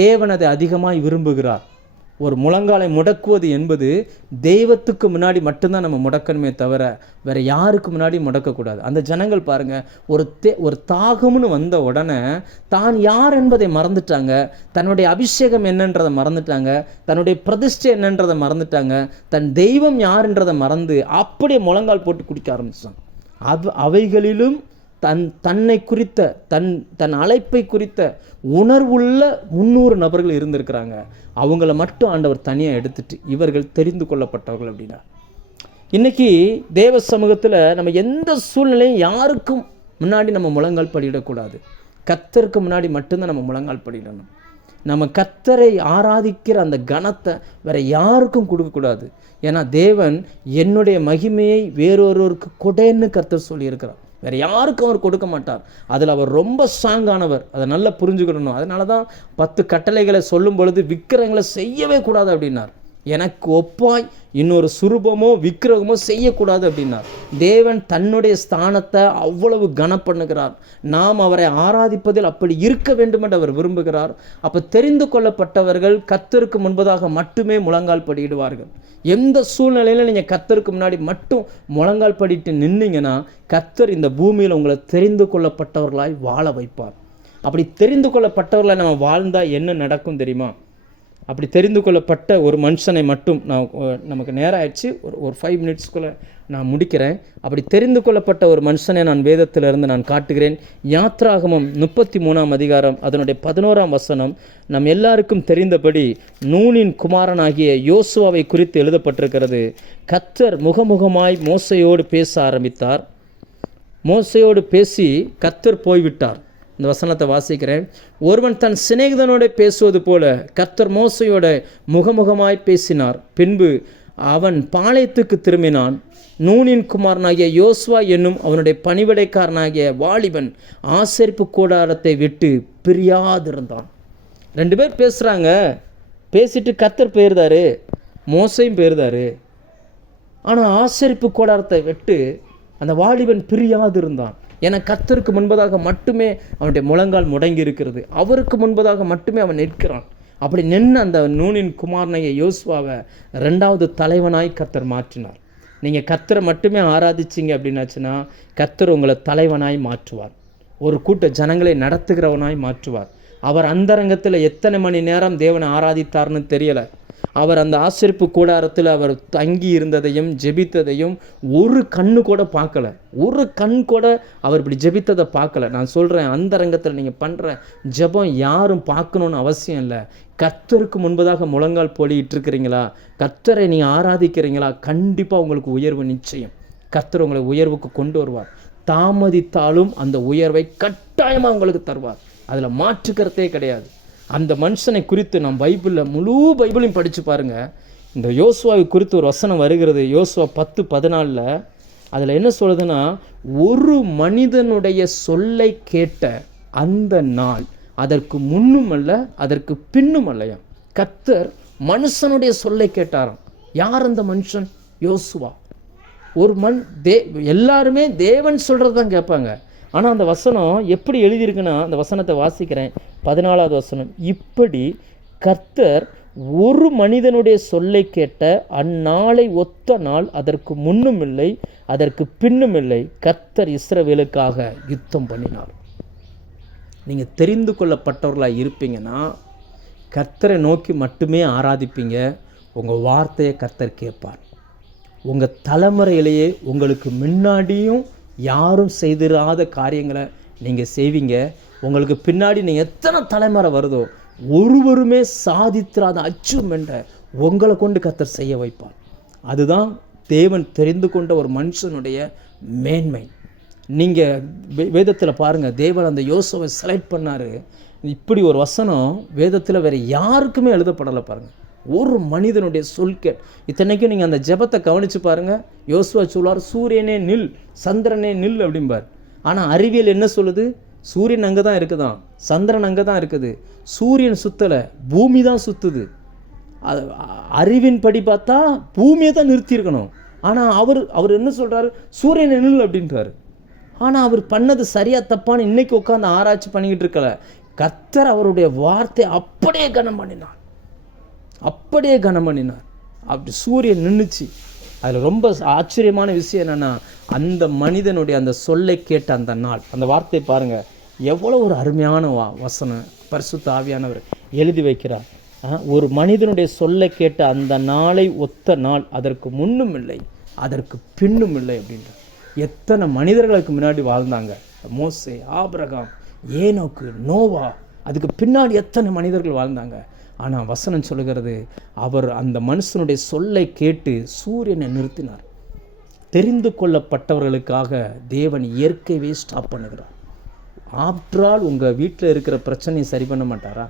தேவன் அதை அதிகமாக விரும்புகிறார். ஒரு முழங்காலை முடக்குவது என்பது தெய்வத்துக்கு முன்னாடி மட்டும்தான் நம்ம முடக்கணுமே தவிர வேறு யாருக்கு முன்னாடி முடக்கக்கூடாது. அந்த ஜனங்கள் பாருங்கள், ஒரு தாகம்னு வந்த உடனே தான் யார் என்பதை மறந்துட்டாங்க, தன்னுடைய அபிஷேகம் என்னன்றதை மறந்துட்டாங்க, தன்னுடைய பிரதிஷ்டை என்னன்றதை மறந்துட்டாங்க, தன் தெய்வம் யாருன்றதை மறந்து அப்படியே முழங்கால் போட்டு குடிக்க ஆரம்பிச்சாங்க. அவைகளிலும் தன்னை குறித்த தன் அழைப்பை குறித்த உணர்வுள்ள 300 நபர்கள் இருந்திருக்கிறாங்க. அவங்கள மட்டும் ஆண்டவர் தனியாக எடுத்துட்டு இவர்கள் தெரிந்து கொள்ளப்பட்டவர்கள் அப்படின்னா. இன்றைக்கி தேவ சமூகத்தில் நம்ம எந்த சூழ்நிலையும் யாருக்கும் முன்னாடி நம்ம முழங்கால் படியிடக்கூடாது. கர்த்தருக்கு முன்னாடி மட்டும்தான் நம்ம முழங்கால் படியிடணும். நம்ம கர்த்தரை ஆராதிக்கிற அந்த கனத்தை வேறு யாருக்கும் கொடுக்கக்கூடாது. ஏன்னா தேவன் என்னுடைய மகிமையை வேறொருவருக்கு கொடேன்னு கர்த்தர் சொல்லியிருக்கிறார். வேறு யாருக்கும் அவர் கொடுக்க மாட்டார். அதில் அவர் ரொம்ப ஸ்ட்ராங்கானவர். அதை நல்லா புரிஞ்சுக்கிடணும். அதனால தான் 10 கட்டளைகளை சொல்லும் பொழுது விக்கிரகங்களை செய்யவே கூடாது அப்படின்னார். எனக்கு ஒப்பாய் இன்னொரு சுரூபமோ விக்கிரகமோ செய்யக்கூடாது அப்படின்னார். தேவன் தன்னுடைய ஸ்தானத்தை அவ்வளவு கனப்பண்ணுகிறார். நாம் அவரை ஆராதிப்பதில் அப்படி இருக்க வேண்டும் என்று அவர் விரும்புகிறார். அப்போ தெரிந்து கொள்ளப்பட்டவர்கள் கர்த்தருக்கு முன்பதாக மட்டுமே முழங்கால் படியிடுவார்கள். எந்த சூழ்நிலையில் நீங்கள் கர்த்தருக்கு முன்னாடி மட்டும் முழங்கால் படிட்டு நின்னீங்கன்னா கர்த்தர் இந்த பூமியில் உங்களை தெரிந்து கொள்ளப்பட்டவர்களாய் வாழ வைப்பார். அப்படி தெரிந்து கொள்ளப்பட்டவர்களை நம்ம வாழ்ந்தால் என்ன நடக்கும் தெரியுமா? அப்படி தெரிந்து கொள்ளப்பட்ட ஒரு மனுஷனை மட்டும் நமக்கு நேரம் ஆயிடுச்சு, ஒரு 5 மினிட்ஸ்க்குள்ளே நான் முடிக்கிறேன். அப்படி தெரிந்து கொள்ளப்பட்ட ஒரு மனுஷனை நான் வேதத்திலிருந்து நான் காட்டுகிறேன். யாத்ராகமம் 33ஆம் அதிகாரம் அதனுடைய 11ஆம் வசனம். நம் எல்லாருக்கும் தெரிந்தபடி நூனின் குமாரனாகிய யோசுவாவை குறித்து எழுதப்பட்டிருக்கிறது. கர்த்தர் முகமுகமாய் மோசையோடு பேச ஆரம்பித்தார். மோசையோடு பேசி கர்த்தர் போய்விட்டார். இந்த வசனத்தை வாசிக்கிறேன். ஒருவன் தன் சிநேகிதனோட பேசுவது போல கர்த்தர் மோசையோட முகமுகமாய் பேசினார். பின்பு அவன் பாளையத்துக்கு திரும்பினான். நூனின் குமாரனாகிய யோசுவா என்னும் அவனுடைய பணிவிடைக்காரனாகிய வாலிபன் ஆசரிப்பு கூடாரத்தை விட்டு பிரியாதிருந்தான். 2 பேர் பேசுகிறாங்க. பேசிட்டு கர்த்தர் போயிருந்தாரு, மோசையும் போயிருந்தாரு. ஆனால் ஆசரிப்பு கூடாரத்தை விட்டு அந்த வாலிபன் பிரியாதிருந்தான். ஏன்னா கர்த்தருக்கு முன்பதாக மட்டுமே அவனுடைய முழங்கால் முடங்கி இருக்கிறது. அவருக்கு முன்பதாக மட்டுமே அவன் நிற்கிறான். அப்படி நின்று அந்த நூனின் குமாரனைய யோசுவாவை 2வது தலைவனாய் கர்த்தர் மாற்றினார். நீங்கள் கர்த்தரை மட்டுமே ஆராதிச்சிங்க அப்படின்னாச்சுன்னா கர்த்தர் உங்களை தலைவனாய் மாற்றுவார். ஒரு கூட்ட ஜனங்களை நடத்துகிறவனாய் மாற்றுவார். அவர் அந்தரங்கத்தில் எத்தனை மணி நேரம் தேவனை ஆராதித்தார்னு தெரியலை. அவர் அந்த ஆசரிப்பு கூடாரத்தில் அவர் தங்கி இருந்ததையும் ஜெபித்ததையும் ஒரு கண்ணு கூட பார்க்கல. ஒரு கண் கூட அவர் இப்படி ஜெபித்ததை பார்க்கல. நான் சொல்கிறேன், அந்தரங்கத்தில் நீங்கள் பண்ணுற ஜெபம் யாரும் பார்க்கணுன்னு அவசியம் இல்லை. கர்த்தருக்கு முன்பதாக முழங்கால் போலிட்டு இருக்கிறீங்களா, கர்த்தரை நீங்கள் ஆராதிக்கிறீங்களா, கண்டிப்பாக உங்களுக்கு உயர்வு நிச்சயம். கர்த்தர் உங்களை உயர்வுக்கு கொண்டு வருவார். தாமதித்தாலும் அந்த உயர்வை கட்டாயமாக உங்களுக்கு தருவார். அதில் மாற்றுக்கிறதே கிடையாது. அந்த மனுஷனை குறித்து நாம் பைபிளில் முழு பைபிளையும் படித்து பாருங்கள். இந்த யோசுவாவை குறித்து ஒரு வசனம் வருகிறது, யோசுவா 10:14. அதில் என்ன சொல்லுதுன்னா, ஒரு மனிதனுடைய சொல்லை கேட்ட அந்த நாள் அதற்கு முன்னும் அல்ல அதற்கு பின்னும் அல்லையா. கர்த்தர் மனுஷனுடைய சொல்லை கேட்டாராம். யார் அந்த மனுஷன்? யோசுவா. ஒரு எல்லாருமே தேவன் சொல்கிறது தான் கேட்பாங்க. ஆனால் அந்த வசனம் எப்படி எழுதியிருக்குன்னா, அந்த வசனத்தை வாசிக்கிறேன், 14வது வசனம். இப்படி கர்த்தர் ஒரு மனிதனுடைய சொல்லை கேட்ட அந்நாளை ஒத்த நாள் அதற்கு முன்னும் இல்லை அதற்கு பின்னும் இல்லை. கர்த்தர் இஸ்ரவேலுக்காக யுத்தம் பண்ணினார். நீங்கள் தெரிந்து கொள்ளப்பட்டவர்களாக இருப்பீங்கன்னா கர்த்தரை நோக்கி மட்டுமே ஆராதிப்பீங்க. உங்கள் வார்த்தையை கர்த்தர் கேட்பார். உங்கள் தலைமுறையிலேயே உங்களுக்கு முன்னாடியும் யாரும் செய்திராத காரியங்களை நீங்கள் செய்வீங்க. உங்களுக்கு பின்னாடி நீங்கள் எத்தனை தலைமுறை வருதோ ஒருவருமே சாதித்திராத அச்சீவ்மெண்ட்டை உங்களை கொண்டு கர்த்தர் செய்ய வைப்பார். அதுதான் தேவன் தெரிந்து கொண்ட ஒரு மனுஷனுடைய மேன்மை. நீங்கள் வேதத்தில் பாருங்கள், தேவன் அந்த யோசுவை செலக்ட் பண்ணார். இப்படி ஒரு வசனம் வேதத்தில் வேறு யாருக்குமே எழுதப்படலை பாருங்கள். ஒரு மனிதனுடைய சொல்கேட். இத்தனைக்கும் நீங்கள் அந்த ஜெபத்தை கவனித்து பாருங்கள். யோசுவா சொல்வார், சூரியனே நில், சந்திரனே நில் அப்படிம்பார். ஆனால் அறிவியல் என்ன சொல்லுது? சூரியன் அங்கே தான் இருக்குதான், சந்திரன் அங்கே தான் இருக்குது. சூரியன் சுற்றலை, பூமி தான் சுற்றுது. அறிவின் படி பார்த்தா பூமியை தான் நிறுத்தியிருக்கணும். ஆனால் அவர் என்ன சொல்கிறாரு? சூரியனை நில் அப்படின்றாரு. ஆனால் அவர் பண்ணது சரியாக தப்பான்னு இன்றைக்கி உட்காந்து ஆராய்ச்சி பண்ணிக்கிட்டு இருக்கல. கர்த்தர் அவருடைய வார்த்தை அப்படியே கனம் பண்ணினார். அப்படி சூரியன் நின்றுச்சு. அதில் ரொம்ப ஆச்சரியமான விஷயம் என்னென்னா, அந்த மனிதனுடைய அந்த சொல்லை கேட்ட அந்த நாள், அந்த வார்த்தையை பாருங்கள், எவ்வளோ ஒரு அருமையான வசனம் பரிசுத்த ஆவியானவர் எழுதி வைக்கிறார். ஒரு மனிதனுடைய சொல்லை கேட்ட அந்த நாளை ஒத்த நாள் அதற்கு முன்னும் இல்லை அதற்கு பின்னும் இல்லை அப்படின்றார். எத்தனை மனிதர்களுக்கு முன்னாடி வாழ்ந்தாங்க? மோசே, ஆபிரகாம், ஏனோக்கு, நோவா, அதுக்கு பின்னாடி எத்தனை மனிதர்கள் வாழ்ந்தாங்க. ஆனால் வசனம் சொல்லுகிறது, அவர் அந்த மனுஷனுடைய சொல்லை கேட்டு சூரியனை நிறுத்தினார். தெரிந்து கொள்ளப்பட்டவர்களுக்காக தேவன் இயற்கையவே ஸ்டாப் பண்ணுகிறார். ஆப்டரால் உங்கள் வீட்டில் இருக்கிற பிரச்சனையை சரி பண்ண மாட்டாரா?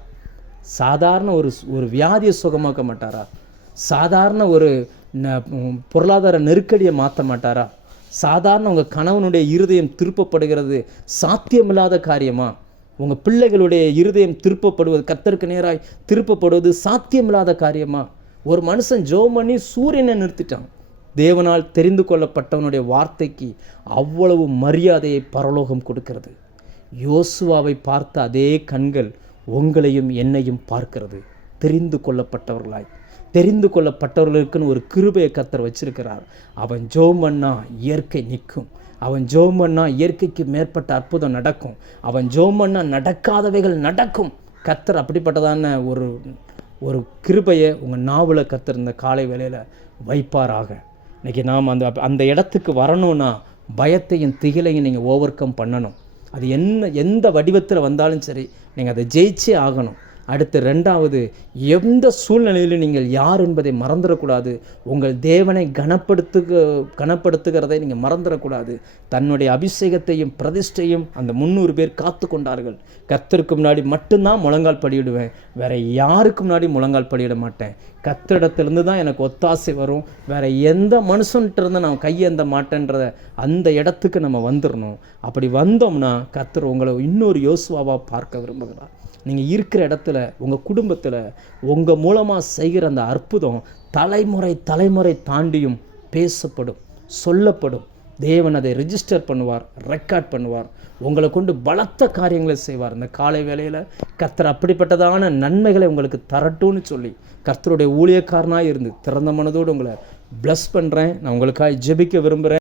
சாதாரண ஒரு வியாதியை சுகமாக்க மாட்டாரா? சாதாரண ஒரு பொருளாதார நெருக்கடியை மாற்ற மாட்டாரா? சாதாரண உங்கள் கணவனுடைய இருதயம் திருப்பப்படுகிறது சாத்தியமில்லாத காரியமா? உங்கள் பிள்ளைகளுடைய இருதயம் திருப்பப்படுவது, கர்த்தருக்கு நேராய் திருப்பப்படுவது சாத்தியமில்லாத காரியமா? ஒரு மனுஷன் ஜெபம் பண்ணி சூரியனை நிறுத்திட்டான். தேவனால் தெரிந்து கொள்ளப்பட்டவனுடைய வார்த்தைக்கு அவ்வளவு மரியாதையை பரலோகம் கொடுக்கிறது. யோசுவாவை பார்த்த அதே கண்கள் உங்களையும் என்னையும் பார்க்கிறது. தெரிந்து கொள்ளப்பட்டவர்களுக்குன்னு ஒரு கிருபையை கர்த்தர் வச்சிருக்கிறார். அவன் ஜெபம் பண்ணா இயற்கை நிற்கும். அவன் ஜெபம் பண்ணா இயற்கைக்கு மேற்பட்ட அற்புதம் நடக்கும். அவன் ஜெபம் பண்ணா நடக்காதவைகள் நடக்கும். கர்த்தர் அப்படிப்பட்டதான ஒரு கிருபையை உங்கள் நாவில் கர்த்தர் இந்த காலை வேளையில் வைப்பாராக. இன்றைக்கி நாம் அந்த இடத்துக்கு வரணும்னா பயத்தையும் திகிலையும் நீங்கள் ஓவர் கம் பண்ணணும். அது எந்த வடிவத்தில் வந்தாலும் சரி, நீங்கள் அதை ஜெயிச்சே ஆகணும். அடுத்து 2வது, எந்த சூழ்நிலையிலும் நீங்கள் யார் என்பதை மறந்துடக்கூடாது. உங்கள் தேவனை கனப்படுத்துகிறதை நீங்கள் மறந்துடக்கூடாது. தன்னுடைய அபிஷேகத்தையும் பிரதிஷ்டையும் அந்த 300 பேர் காத்து கொண்டார்கள். கர்த்தருக்கு முன்னாடி மட்டும்தான் முழங்கால் படியிடுவேன், வேற யாருக்கு முன்னாடி முழங்கால் படியிட மாட்டேன். கர்த்தரிடத்திலிருந்து தான் எனக்கு ஒத்தாசை வரும், வேறு எந்த மனுஷன்கிட்ட இருந்து நான் கையேந்த மாட்டேன்றத அந்த இடத்துக்கு நம்ம வந்துடணும். அப்படி வந்தோம்னா கர்த்தர் உங்களை இன்னொரு யோசுவாவாக பார்க்க விரும்புகிறார். நீங்கள் இருக்கிற இடத்துல, உங்கள் குடும்பத்தில் உங்கள் மூலமாக செய்கிற அந்த அற்புதம் தலைமுறை தாண்டியும் பேசப்படும், சொல்லப்படும். தேவன் அதை ரிஜிஸ்டர் பண்ணுவார், ரெக்கார்ட் பண்ணுவார். உங்களை கொண்டு பலத்த காரியங்களை செய்வார். இந்த காலை வேளையில் கர்த்தர் அப்படிப்பட்டதான நன்மைகளை உங்களுக்கு தரட்டும்னு சொல்லி கர்த்தருடைய ஊழியக்காரனாக இருந்து திறந்த மனதோடு உங்களை ப்ளஸ் பண்ணுறேன். நான் உங்களுக்காக ஜெபிக்க விரும்புகிறேன்.